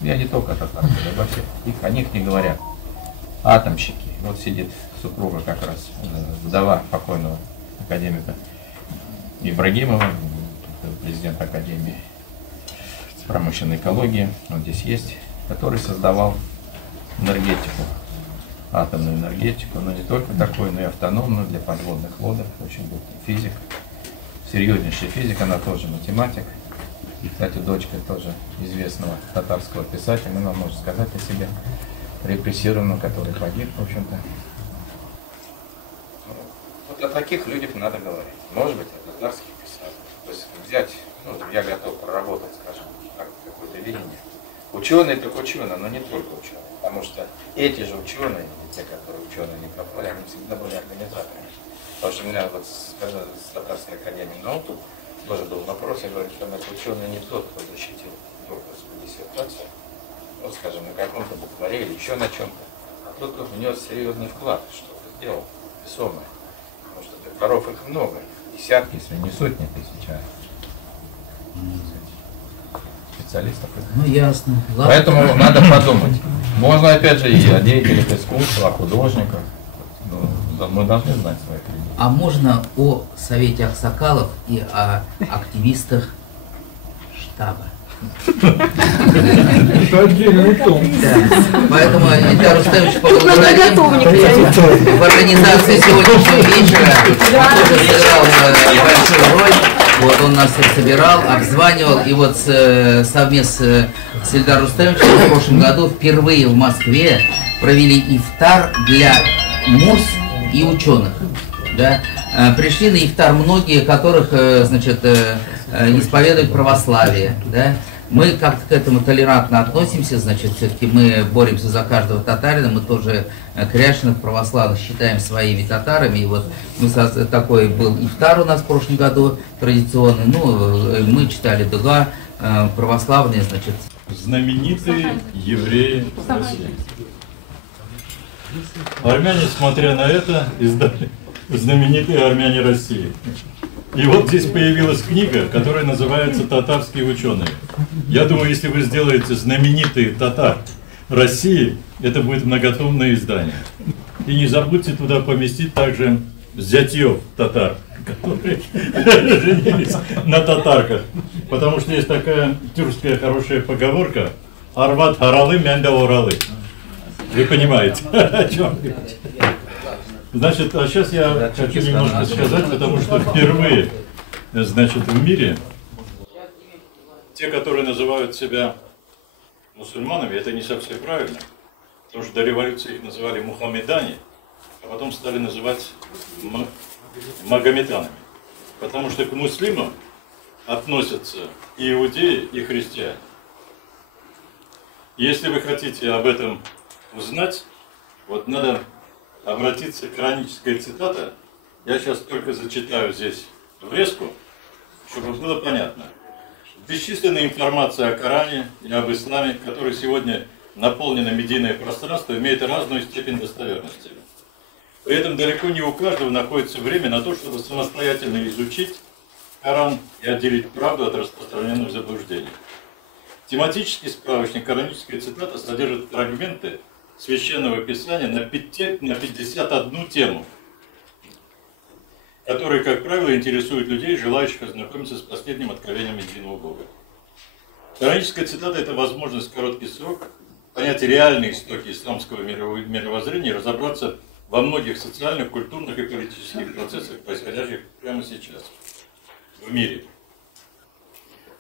я не только татарцы, обо всех, о них не говорят. Атомщики. Вот сидит супруга как раз, вдова покойного академика Ибрагимова, президент Академии промышленной экологии, он здесь есть, который создавал энергетику, атомную энергетику, но не только такой, но и автономную для подводных лодок, очень был физик, серьезнейший физик, она тоже математик. И, кстати, дочка тоже известного татарского писателя, она может сказать о себе, репрессированного, который погиб, в общем-то. Вот о таких людях надо говорить. Может быть, о татарских писателях. То есть взять, я готов проработать, скажем, какое-то видение. Ученые так ученые, но не только ученые. Потому что эти же ученые, те, которые ученые не пропали, они всегда были организаторами. Потому что у меня вот с Татарской академией наук тоже был вопрос, я говорю, что ученый не тот, кто защитил докторскую диссертацию, вот, скажем, на каком-то букваре или еще на чем-то, а тот, кто внес серьезный вклад, что-то сделал, весомое. Потому что докторов их много, десятки, если не сотни тысяч. специалистов. Ну, ясно. Ладно. Поэтому надо подумать. Можно, опять же, и о деятелях искусства, о художниках. Ну, мы должны знать своих людей. А можно о Совете Аксакалов и о активистах штаба? Это отдельный том. Да. Поэтому Ильдар Рустемович поблагодарим в организации сегодняшнего вечера. Он тоже сыграл большую роль. Вот он нас всех собирал, обзванивал. И вот совместно с Ильдаром Рустемовичем в прошлом году впервые в Москве провели ифтар для мурс и ученых. Да? Пришли на ифтар многие, которых, значит, не исповедуют православие. Да? Мы как-то к этому толерантно относимся, значит, все-таки мы боремся за каждого татарина, мы тоже кряшиных православных считаем своими татарами. И вот мы, такой был ифтар у нас в прошлом году традиционный, ну, мы читали дуга, православные, значит. Знаменитые евреи России. Армяне, смотря на это, издали «Знаменитые армяне России». И вот здесь появилась книга, которая называется «Татарские ученые». Я думаю, если вы сделаете «Знаменитые татар России», это будет многотомное издание. И не забудьте туда поместить также зятьев татар, которые женились на татарках. Потому что есть такая тюркская хорошая поговорка «Арват харалы, мянда оралы». Вы понимаете, о чем речь? Значит, а сейчас я хочу немножко сказать, потому что впервые, значит, в мире те, которые называют себя мусульманами, это не совсем правильно, потому что до революции их называли мухаммедане, а потом стали называть магометанами, потому что к муслимам относятся и иудеи, и христиане. Если вы хотите об этом узнать, вот надо обратиться к коранической цитате. Я сейчас только зачитаю здесь врезку, чтобы было понятно. Бесчисленная информация о Коране и об исламе, которой сегодня наполнено медийное пространство, имеет разную степень достоверности. При этом далеко не у каждого находится время на то, чтобы самостоятельно изучить Коран и отделить правду от распространенных заблуждений. Тематический справочник «Кораническая цитата» содержит фрагменты Священного Писания на 51 тему, которые, как правило, интересуют людей, желающих ознакомиться с последним откровением единого Бога. Кораническая цитата – это возможность в короткий срок понять реальные истоки исламского мировоззрения и разобраться во многих социальных, культурных и политических процессах, происходящих прямо сейчас в мире.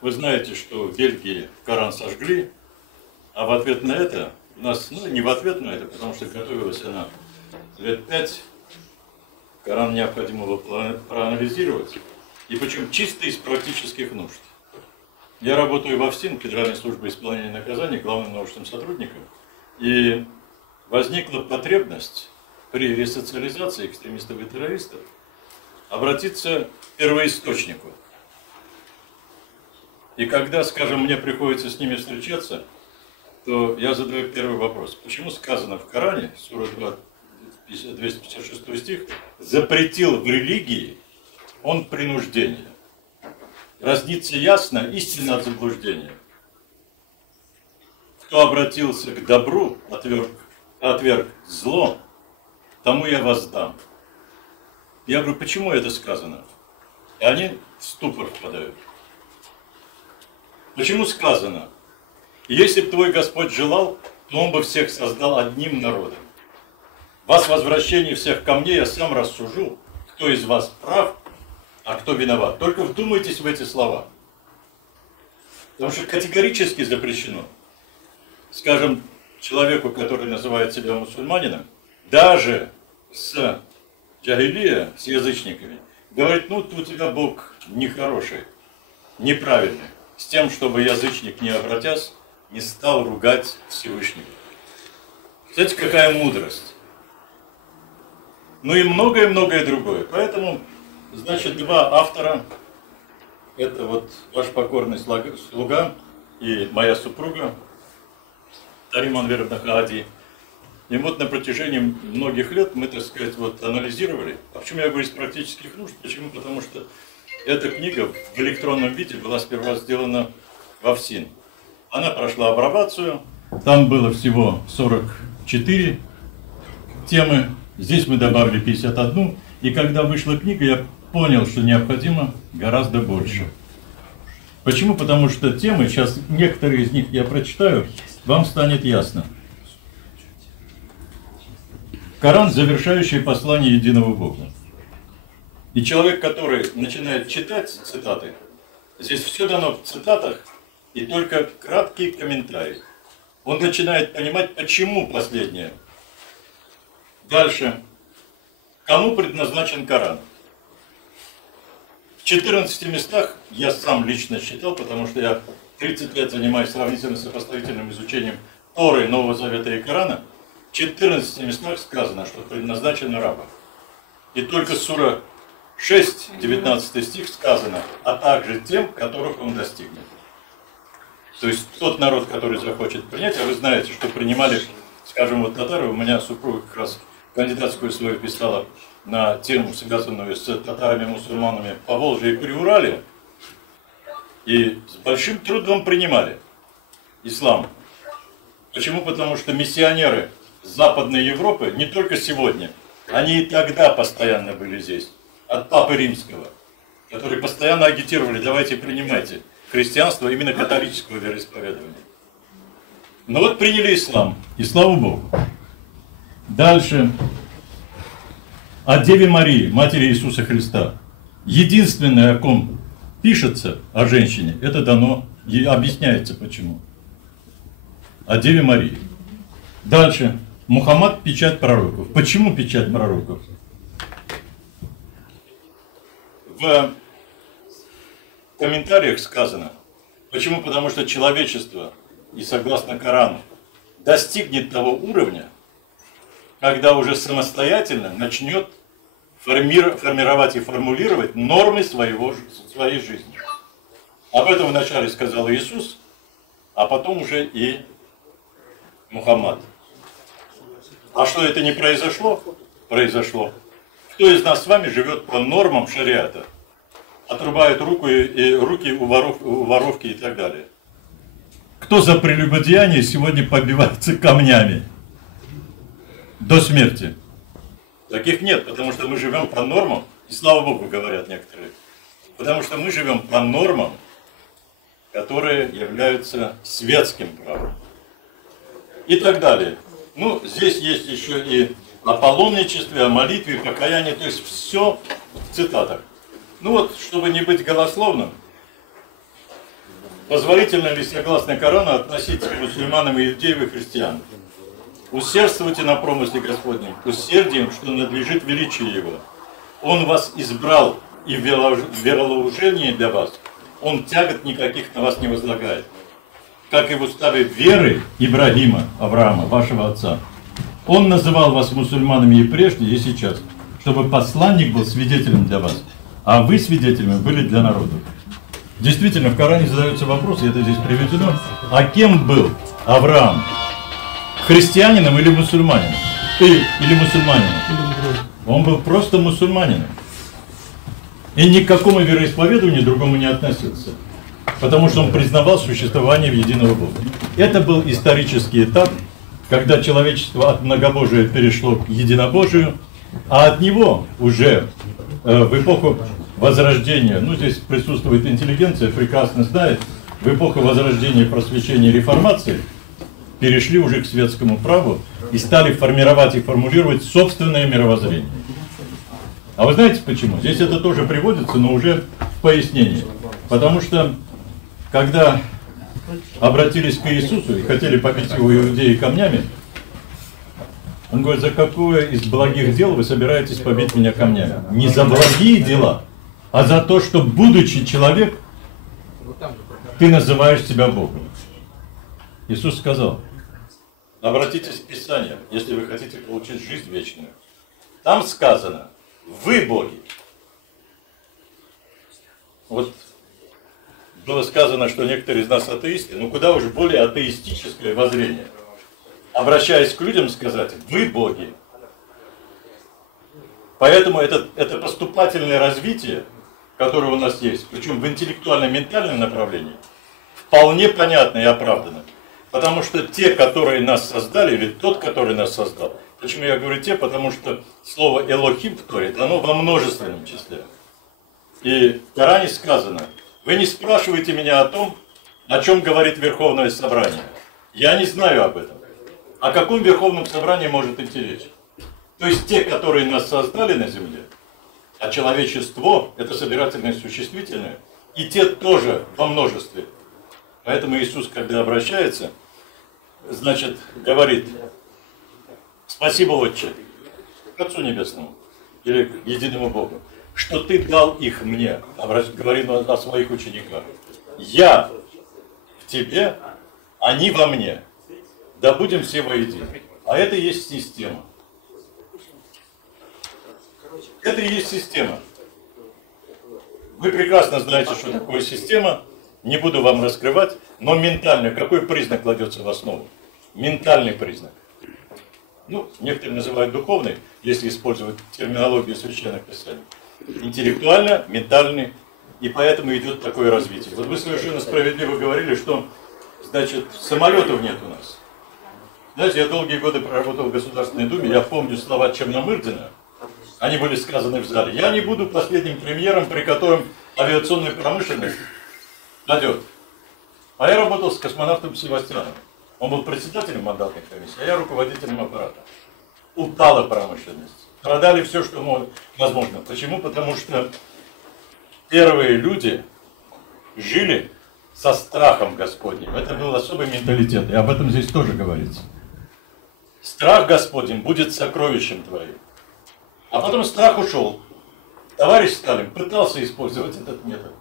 Вы знаете, что в Бельгии Коран сожгли, а в ответ на это у нас, ну не в ответ на это, потому что готовилась она лет 5, Коран необходимо было проанализировать, и причем чисто из практических нужд. Я работаю в АФСИН, Федеральной службе исполнения наказаний, главным научным сотрудником, и возникла потребность при ресоциализации экстремистов и террористов обратиться к первоисточнику. И когда, скажем, мне приходится с ними встречаться, то я задаю первый вопрос. Почему сказано в Коране, сура 256 стих, запретил в религии он принуждение? Разнится ясно истина от заблуждения. Кто обратился к добру, отверг зло, тому я воздам. Я говорю, почему это сказано? И они в ступор впадают. Почему сказано? Если бы твой Господь желал, то Он бы всех создал одним народом. Вас возвращение всех ко мне я сам рассужу, кто из вас прав, а кто виноват. Только вдумайтесь в эти слова. Потому что категорически запрещено, скажем, человеку, который называет себя мусульманином, даже с джахилия, с язычниками, говорит, ну, у тебя Бог нехороший, неправильный, с тем, чтобы язычник, не обратясь, не стал ругать Всевышнего. Знаете, какая мудрость? Ну и многое-многое другое. Поэтому, значит, два автора, это вот ваш покорный слуга и моя супруга, Тарим Анверовна Хаади. И вот на протяжении многих лет мы, так сказать, вот анализировали. А почему я говорю из практических нужд? Почему? Потому что эта книга в электронном виде была сперва сделана в ФСИН. Она прошла апробацию, там было всего 44 темы, здесь мы добавили 51, и когда вышла книга, я понял, что необходимо гораздо больше. Почему? Потому что темы, сейчас некоторые из них я прочитаю, вам станет ясно. Коран – завершающее послание единого Бога. И человек, который начинает читать цитаты, здесь все дано в цитатах, и только краткие комментарии. Он начинает понимать, почему последнее. Дальше. Кому предназначен Коран? В 14 местах я сам лично считал, потому что я 30 лет занимаюсь сравнительно сопоставительным изучением Торы, Нового Завета и Корана. В 14 местах сказано, что предназначен рабам. И только сура 6, 19 стих сказано, а также тем, которых он достигнет. То есть тот народ, который захочет принять, а вы знаете, что принимали, скажем, вот татары, у меня супруга как раз кандидатскую свою писала на тему, связанную с татарами-мусульманами по Волжье и Приурале, и с большим трудом принимали ислам. Почему? Потому что миссионеры Западной Европы не только сегодня, они и тогда постоянно были здесь, от Папы Римского, которые постоянно агитировали, давайте принимайте христианство именно католического вероисповедования. Но вот приняли ислам, и слава Богу. Дальше. О Деве Марии, матери Иисуса Христа. Единственное, о ком пишется, о женщине, это дано, и объясняется почему. О Деве Марии. Дальше. Мухаммад – печать пророков. Почему печать пророков? В комментариях сказано, почему? Потому что человечество, и согласно Корану, достигнет того уровня, когда уже самостоятельно начнет формировать и формулировать нормы своей жизни. Об этом вначале сказал Иисус, а потом уже и Мухаммад. А что это не произошло? Произошло. Кто из нас с вами живет по нормам шариата? Отрубает руки у воровки и так далее. Кто за прелюбодеяние сегодня побивается камнями до смерти? Таких нет, потому что мы живем по нормам, и слава Богу, говорят некоторые, потому что мы живем по нормам, которые являются светским правом. И так далее. Ну, здесь есть еще и о паломничестве, о молитве, покаянии, то есть все в цитатах. Ну вот, чтобы не быть голословным, позволительно ли, согласно Корану, относиться к мусульманам, иудеям и христианам? Усердствуйте на промысле Господнем, усердием, что надлежит величию Его. Он вас избрал, и в верослужении для вас Он тягот никаких на вас не возлагает. Как и в уставе веры Ибрагима, Авраама, вашего отца. Он называл вас мусульманами и прежде, и сейчас, чтобы посланник был свидетелем для вас, а вы свидетелями были для народа. Действительно, в Коране задается вопрос, и это здесь приведено, а кем был Авраам? Христианином или мусульманином? Или мусульманином? Он был просто мусульманином. И ни к какому вероисповеданию другому не относился. Потому что он признавал существование единого Бога. Это был исторический этап, когда человечество от многобожия перешло к единобожию, а от него уже в эпоху Возрождения, ну здесь присутствует интеллигенция, прекрасно знает, в эпоху Возрождения, Просвещения и Реформации перешли уже к светскому праву и стали формировать и формулировать собственное мировоззрение. А вы знаете почему? Здесь это тоже приводится, но уже в пояснении. Потому что, когда обратились к Иисусу и хотели побить его иудеи камнями, он говорит, за какое из благих дел вы собираетесь побить меня камнями? Не за благие дела, а за то, что, будучи человек, ты называешь себя Богом. Иисус сказал, обратитесь к Писанию, если вы хотите получить жизнь вечную. Там сказано, вы боги. Вот было сказано, что некоторые из нас атеисты, но куда уж более атеистическое воззрение. Обращаясь к людям, сказать, вы боги. Поэтому это поступательное развитие которые у нас есть, причем в интеллектуально-ментальном направлении, вполне понятно и оправдано. Потому что те, которые нас создали, или тот, который нас создал, почему я говорю те, потому что слово «элохим» в Торе дано во множественном числе. И в Коране сказано: вы не спрашиваете меня о том, о чем говорит Верховное Собрание. Я не знаю об этом. О каком Верховном Собрании может идти речь? То есть те, которые нас создали на земле, а человечество – это собирательное существительное, и те тоже во множестве. Поэтому Иисус, когда обращается, значит, говорит: спасибо, Отче, к Отцу Небесному или к единому Богу, что Ты дал их мне, говорит о своих учениках. Я в Тебе, они во мне, да будем все воедино. А это и есть система. Это и есть система. Вы прекрасно знаете, что такое система. Не буду вам раскрывать, но ментально, какой признак кладется в основу? Ментальный признак. Ну, некоторые называют духовный, если использовать терминологию священных писаний. Интеллектуально, ментальный, и поэтому идет такое развитие. Вот вы совершенно справедливо говорили, что, значит, самолетов нет у нас. Знаете, я долгие годы проработал в Государственной Думе, я помню слова Черномырдина, они были сказаны в зале. Я не буду последним премьером, при котором авиационная промышленность падет. А я работал с космонавтом Севастьяном. Он был председателем мандатной комиссии, а я руководителем аппарата. Упала промышленность. Продали все, что возможно. Почему? Потому что первые люди жили со страхом Господним. Это был особый менталитет. И об этом здесь тоже говорится. Страх Господень будет сокровищем твоим. А потом страх ушел. Товарищ Сталин пытался использовать этот метод.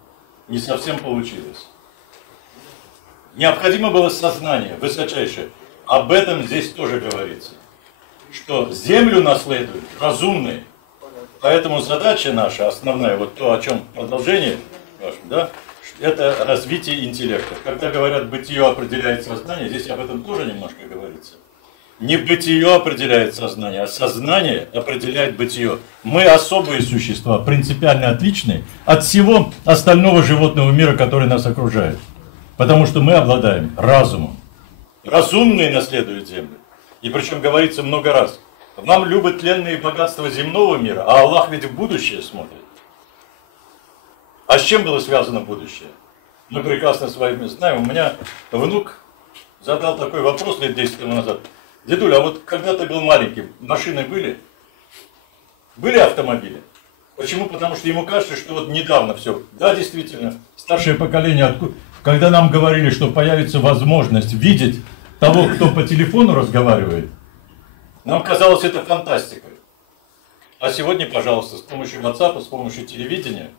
Не совсем получилось. Необходимо было сознание высочайшее. Об этом здесь тоже говорится. Что землю наследуют разумные. Поэтому задача наша основная, вот то, о чем продолжение ваше, да, это развитие интеллекта. Когда говорят, бытие определяет сознание, здесь об этом тоже немножко говорится. Не бытие определяет сознание, а сознание определяет бытие. Мы особые существа, принципиально отличные от всего остального животного мира, который нас окружает. Потому что мы обладаем разумом. Разумные наследуют землю. И причем говорится много раз. Нам любят тленные богатства земного мира, а Аллах ведь в будущее смотрит. А с чем было связано будущее? Мы прекрасно с вами знаем. У меня внук задал такой вопрос лет 10 тому назад. Дедуля, а вот когда ты был маленький, машины были? Были автомобили? Почему? Потому что ему кажется, что вот недавно все. Да, действительно, старшее поколение, когда нам говорили, что появится возможность видеть того, кто по телефону разговаривает, нам казалось это фантастикой. А сегодня, пожалуйста, с помощью WhatsApp, с помощью телевидения,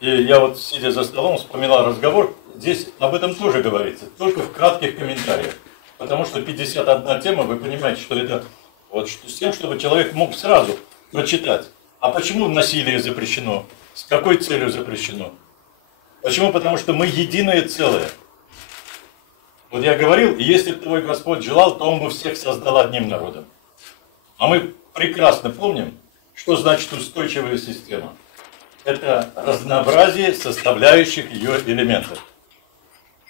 и я вот, сидя за столом, вспоминал разговор, здесь об этом тоже говорится, только в кратких комментариях. Потому что 51 тема, вы понимаете, что это вот с тем, чтобы человек мог сразу прочитать. А почему насилие запрещено? С какой целью запрещено? Почему? Потому что мы единое целое. Вот я говорил, если бы твой Господь желал, то Он бы всех создал одним народом. А мы прекрасно помним, что значит устойчивая система. Это разнообразие составляющих ее элементов.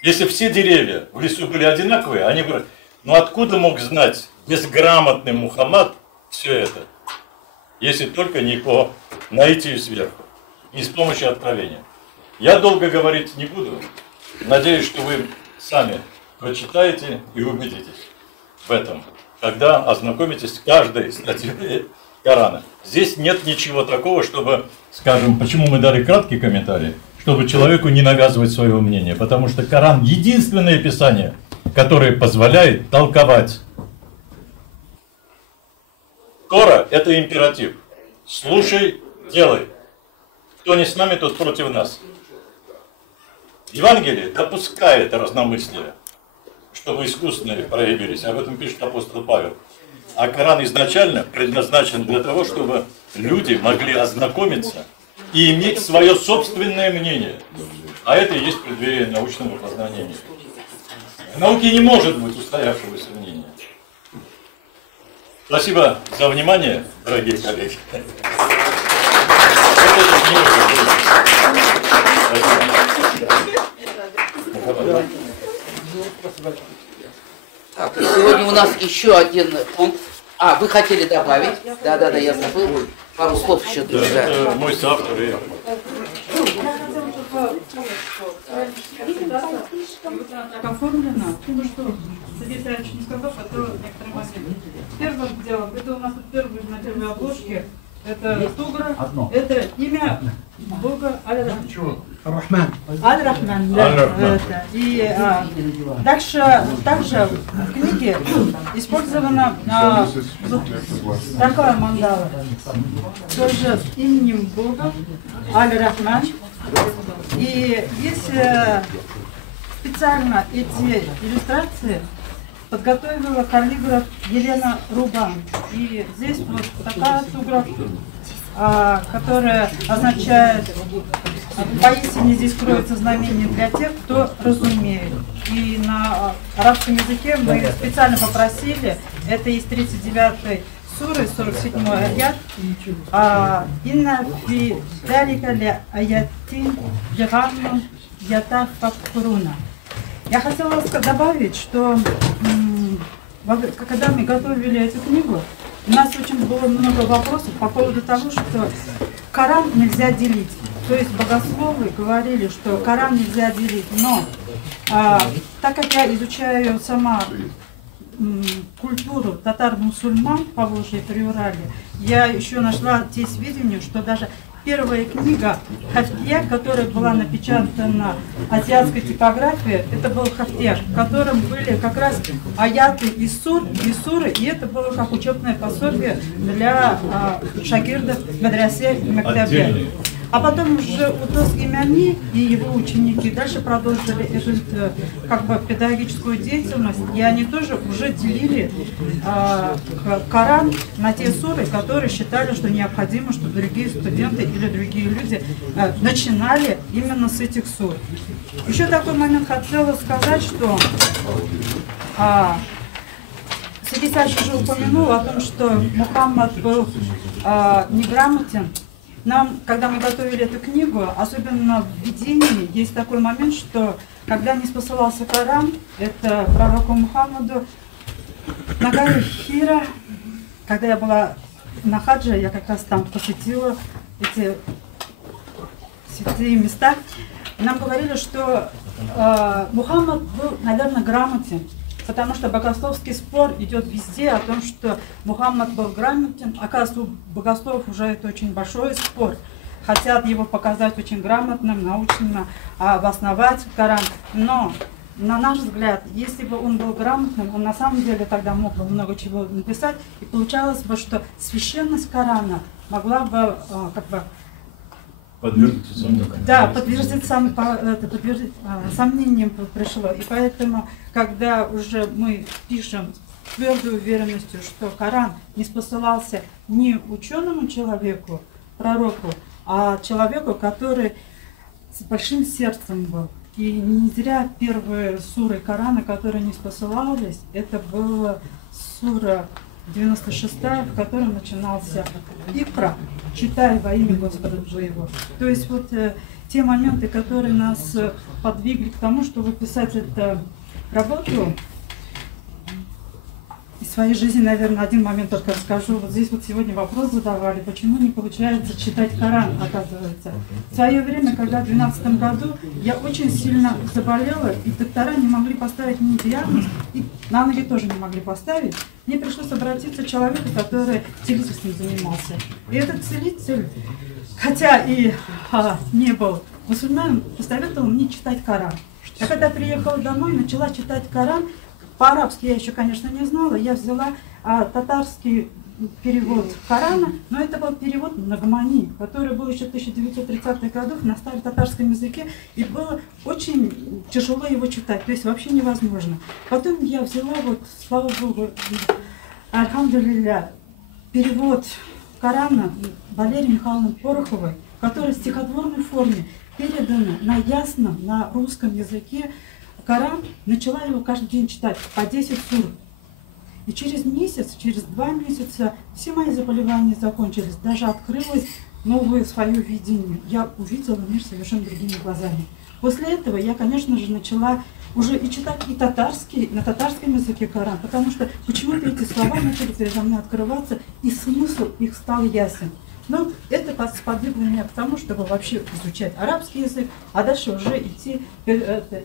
Если все деревья в лесу были одинаковые, они говорят, ну откуда мог знать безграмотный Мухаммад все это, если только не по наитию сверху, не с помощью откровения. Я долго говорить не буду. Надеюсь, что вы сами прочитаете и убедитесь в этом, когда ознакомитесь с каждой статьей Корана. Здесь нет ничего такого, чтобы, скажем, почему мы дали краткий комментарий, чтобы человеку не навязывать своего мнения, потому что Коран единственное писание, которое позволяет толковать. Тора – это императив. Слушай, делай. Кто не с нами, тот против нас. Евангелие допускает разномыслие, чтобы искусственные проявились. Об этом пишет апостол Павел. А Коран изначально предназначен для того, чтобы люди могли ознакомиться и иметь свое собственное мнение. А это и есть преддверие научного познания мира. В науке не может быть устоявшегося мнения. Спасибо за внимание, дорогие коллеги. Так, сегодня у нас еще один пункт. А, вы хотели добавить? Да, я забыл. Пару слов еще друзья. Это мой соавтор. Так оформлено, ну что, Сергей Сергеевич не сказал, а то некоторые моменты. Первым делом, это у нас на первой обложке, это Тугра, это имя Бога Аль-Рахман. Аль-Рахман, да. Это. И также в книге использована такая мандала, тоже с именем Бога Аль-Рахман. И если специально эти иллюстрации подготовила каллиграф Елена Рубан. И здесь вот такая тугра, которая означает, поистине здесь кроется знамение для тех, кто разумеет. И на арабском языке мы специально попросили, это из 39-й суры, 47-й аят, «Инна фи далика ля аятин джиганну ятафаккуруна». Я хотела добавить, что когда мы готовили эту книгу, у нас очень было много вопросов по поводу того, что Коран нельзя делить. То есть богословы говорили, что Коран нельзя делить. Но так как я изучаю сама культуру татар-мусульман по Волжье и Приуралье, я еще нашла те сведения, что даже первая книга «Хафтия», которая была напечатана азиатской типографией, это был «Хафтия», в котором были как раз аяты из суры, и это было как учебное пособие для шагирдов в медресе и мектабе. А потом уже Утос Имяни и его ученики дальше продолжили эту как бы педагогическую деятельность, и они тоже уже делили Коран на те суры, которые считали, что необходимо, чтобы другие студенты или другие люди начинали именно с этих сур. Еще такой момент хотела сказать, что Сергей Сергеевич уже упомянул о том, что Мухаммад был неграмотен. Нам, когда мы готовили эту книгу, особенно в введении, есть такой момент, что когда не спосылался Коран, это пророку Мухаммаду, на горе Хира, когда я была на хадже, я как раз там посетила эти святые места, нам говорили, что Мухаммад был, наверное, грамотен. Потому что богословский спор идет везде о том, что Мухаммад был грамотен. Оказывается, у богословов уже это очень большой спор. Хотят его показать очень грамотным, научно обосновать Коран. Но, на наш взгляд, если бы он был грамотным, он на самом деле тогда мог бы много чего написать. И получалось бы, что священность Корана могла бы как бы подтвердить сомнением пришло. И поэтому, когда уже мы пишем с твердой уверенностью, что Коран не спосылался не ученому человеку, пророку, а человеку, который с большим сердцем был. И не зря первые суры Корана, которые не спосылались, это была сура 96-я, в которой начинался «Икра», «Читай во имя Господа твоего». То есть вот те моменты, которые нас подвигли к тому, чтобы писать эту работу. Из своей жизни, наверное, один момент только расскажу. Вот здесь вот сегодня вопрос задавали, почему не получается читать Коран, оказывается. В свое время, когда в 2012 году я очень сильно заболела, и доктора не могли поставить мне диагноз, и на ноги тоже не могли поставить, мне пришлось обратиться к человеку, который целительством занимался. И этот целитель, хотя и не был мусульманином, посоветовал мне читать Коран. Я когда приехала домой, начала читать Коран. По-арабски я еще, конечно, не знала. Я взяла татарский перевод Корана, но это был перевод на гомонии, который был еще в 1930-х годах на старом татарском языке, и было очень тяжело его читать, то есть вообще невозможно. Потом я взяла, вот, слава Богу, альхамдулилля, перевод Корана Валерии Михайловны Пороховой, который в стихотворной форме передано на ясном, на русском языке. Коран, начала его каждый день читать по 10 сур. И через месяц, через 2 месяца все мои заболевания закончились. Даже открылась новое свое видение. Я увидела мир совершенно другими глазами. После этого я, конечно же, начала уже и читать и татарский, на татарском языке Коран, потому что почему-то эти слова начали передо мной открываться, и смысл их стал ясен. Но это сподвигло меня к тому, чтобы вообще изучать арабский язык, а дальше уже идти в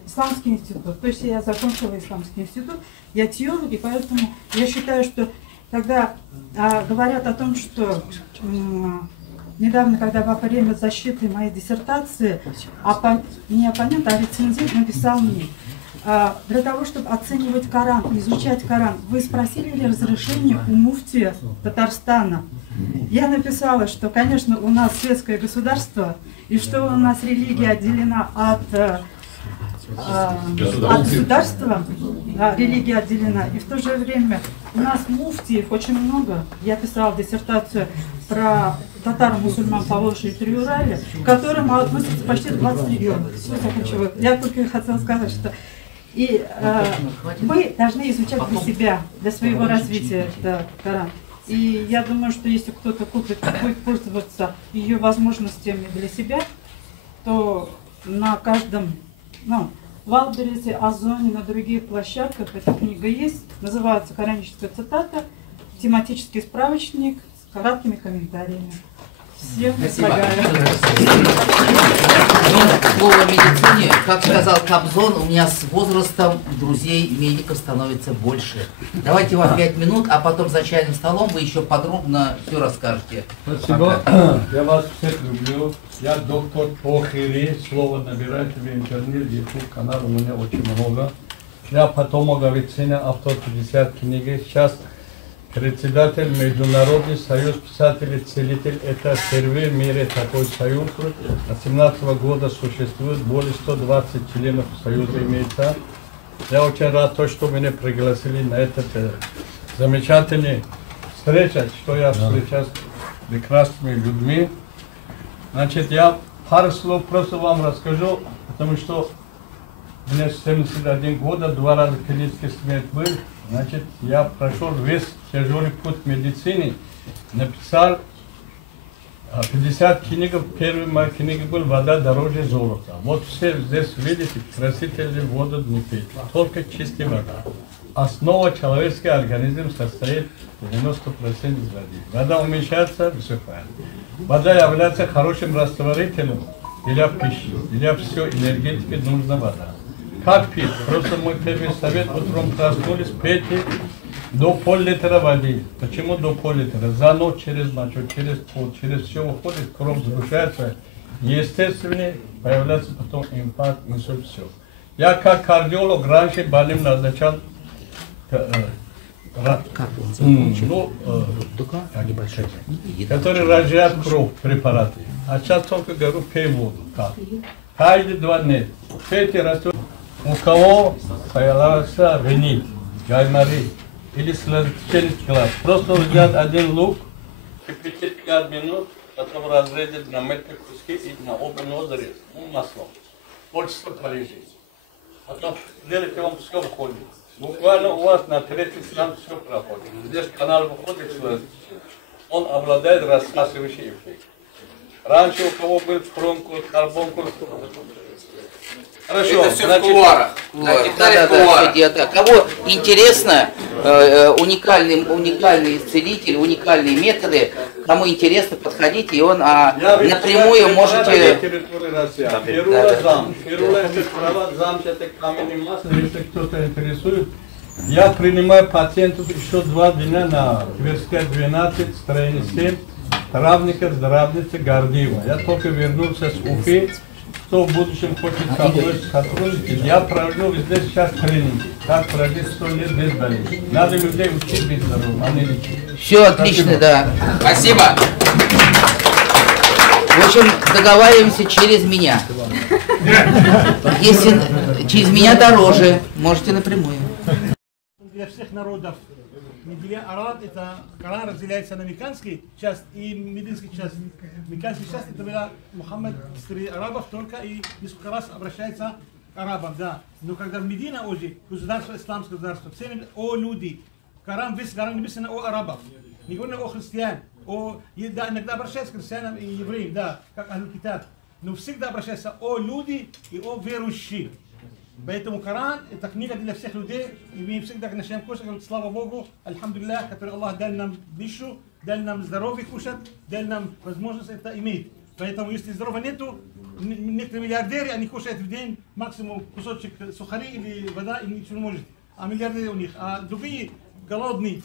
исламский институт. То есть я закончила исламский институт, я теолог, и поэтому я считаю, что когда говорят о том, что недавно, когда во время защиты моей диссертации, не оппонент, а рецензент написал мне, для того, чтобы оценивать Коран, изучать Коран, вы спросили ли разрешение у муфтия Татарстана? Я написала, что, конечно, у нас светское государство, и что у нас религия отделена от государства, религия отделена, и в то же время у нас муфтиев очень много. Я писала диссертацию про татар-мусульман Поволжья и Приуралья, к которым относятся почти 20 регионов. Все, заканчиваю. Я только хотела сказать, что мы должны изучать для себя, для своего развития Коран. И я думаю, что если кто-то будет пользоваться ее возможностями для себя, то на каждом, в Альберисе, Озоне, на других площадках эта книга есть. Называется «Кораническая цитата», тематический справочник с краткими комментариями. Всем предлагаю. Слово о медицине, как сказал Кобзон, у меня с возрастом друзей медиков становится больше. Давайте вам 5 минут, а потом за чайным столом вы еще подробно все расскажете. Спасибо. Я вас всех люблю. Я доктор по хире. Слово набирайте в интернет, YouTube канал у меня очень много. Я патомоговицина, автор 50 книги. Сейчас председатель Международный союз писателей-целителей. Это впервые в мире такой союз. С 2017 года существует более 120 членов союза имеется. Я очень рад, что меня пригласили на этот замечательный встреча, что я встречаюсь с прекрасными людьми. Значит, я пару слов просто вам расскажу, потому что мне 71 года, 2 раза клинический смерть был. Значит, я прошел весь тяжелый путь медицины, написал 50 книг. Первая моя книга была «Вода дороже золота». Вот все здесь видите, красители воду не пить, только чистая вода. Основа человеческого организма состоит 90% из воды. Вода уменьшается, высыхает. Вода является хорошим растворителем для пищи, для всей энергетики нужна вода. Как пить? Просто мой первый совет: утром проснулись, пейте до пол-литра воды. Почему до пол-литра? За ночь через мочу, через пол, через все уходит, кровь сгущается. Естественно, появляется потом инфаркт, инсульт, все. Я как кардиолог раньше больным назначал который разжижает кровь, препараты. А сейчас только говорю, пей воду. Как? Каждые 2 дня. Пейте, растут. У кого появился ринит, гайморит или слезотечение глаз, просто взять один лук, кипятить 5 минут, потом разрезать на мелкие куски и на оба ноздри маслом. Полчаса полежить. Потом делайте, вам все входит. Буквально у вас на 3-й стан все проходит. Здесь канал выходит, он обладает рассасывающим эффектом. Раньше у кого был фронкул, карбонкул. Хорошо, это все в кулуарах. Кого интересно, уникальный исцелитель, уникальные методы, кому интересно, подходите, и он напрямую можете... Если кто-то интересует, я принимаю пациентов еще 2 дня на Тверская 12, строение 7, травника, здравница, Гордиева. Я только вернулся с Уфы. Кто в будущем хочет сотрудничать, я провожу здесь сейчас тренинги. Как прожить 100 лет без болезни. Надо людей учить быть здоровым, а не лечить. Все отлично, да. Спасибо. В общем, договариваемся через меня. Если через меня дороже, можете напрямую. Для всех народов. Неделя араб, это Коран разделяется на меканский часть и медицинский часть. Меканский часть это была Мухаммад среди арабов только и несколько раз обращается к арабам, да. Но когда в Медине уже государство, исламское государство, все о люди, Коран, весь Коран написано о арабах. Не говорим о христиан. Да, иногда обращаются к христианам и евреям, да, как Аль-Китаб. Но всегда обращаются о люди и о верующих. Поэтому Коран — это книга для всех людей, и мы всегда начинаем кушать, говорим, слава Богу, альхамдулиллах, который Аллах дал нам пищу, дал нам здоровье кушать, дал нам возможность это иметь. Поэтому если здоровья нету, некоторые миллиардеры, они кушают в день максимум кусочек сухари или вода, и ничего не может. А миллиардеры у них, а другие голодные,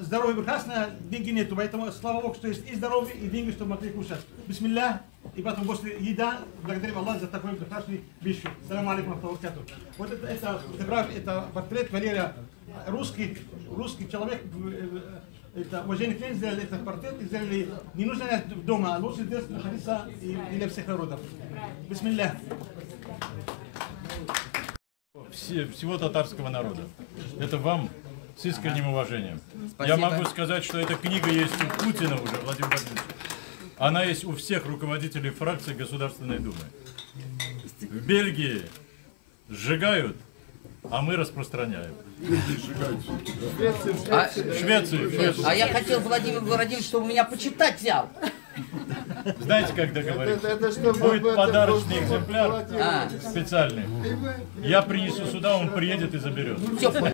здоровье прекрасное, деньги нету. Поэтому слава Богу, что есть и здоровье, и деньги, чтобы могли кушать. Бисмиллах. И потом после еда благодарим Аллах за такой прекрасный пищу. Саламу алейкум ва рахматуллахи. Вот это портрет Валерия, русский человек. Это уважение к ней сделали этот портрет и сделали не нужно дома, а лучше здесь находиться и для всех народов. Бисмиллах. Всего татарского народа. Это вам с искренним уважением. Спасибо. Я могу сказать, что эта книга есть у Путина уже, Владимир Владимирович. Она есть у всех руководителей фракций Государственной Думы. В Бельгии сжигают, а мы распространяем. Швецию. А я хотел, Владимир Владимирович, чтобы меня почитать взял. Знаете, как договорились? Будет подарочный экземпляр специальный. Я принесу сюда, он приедет и заберет. Все.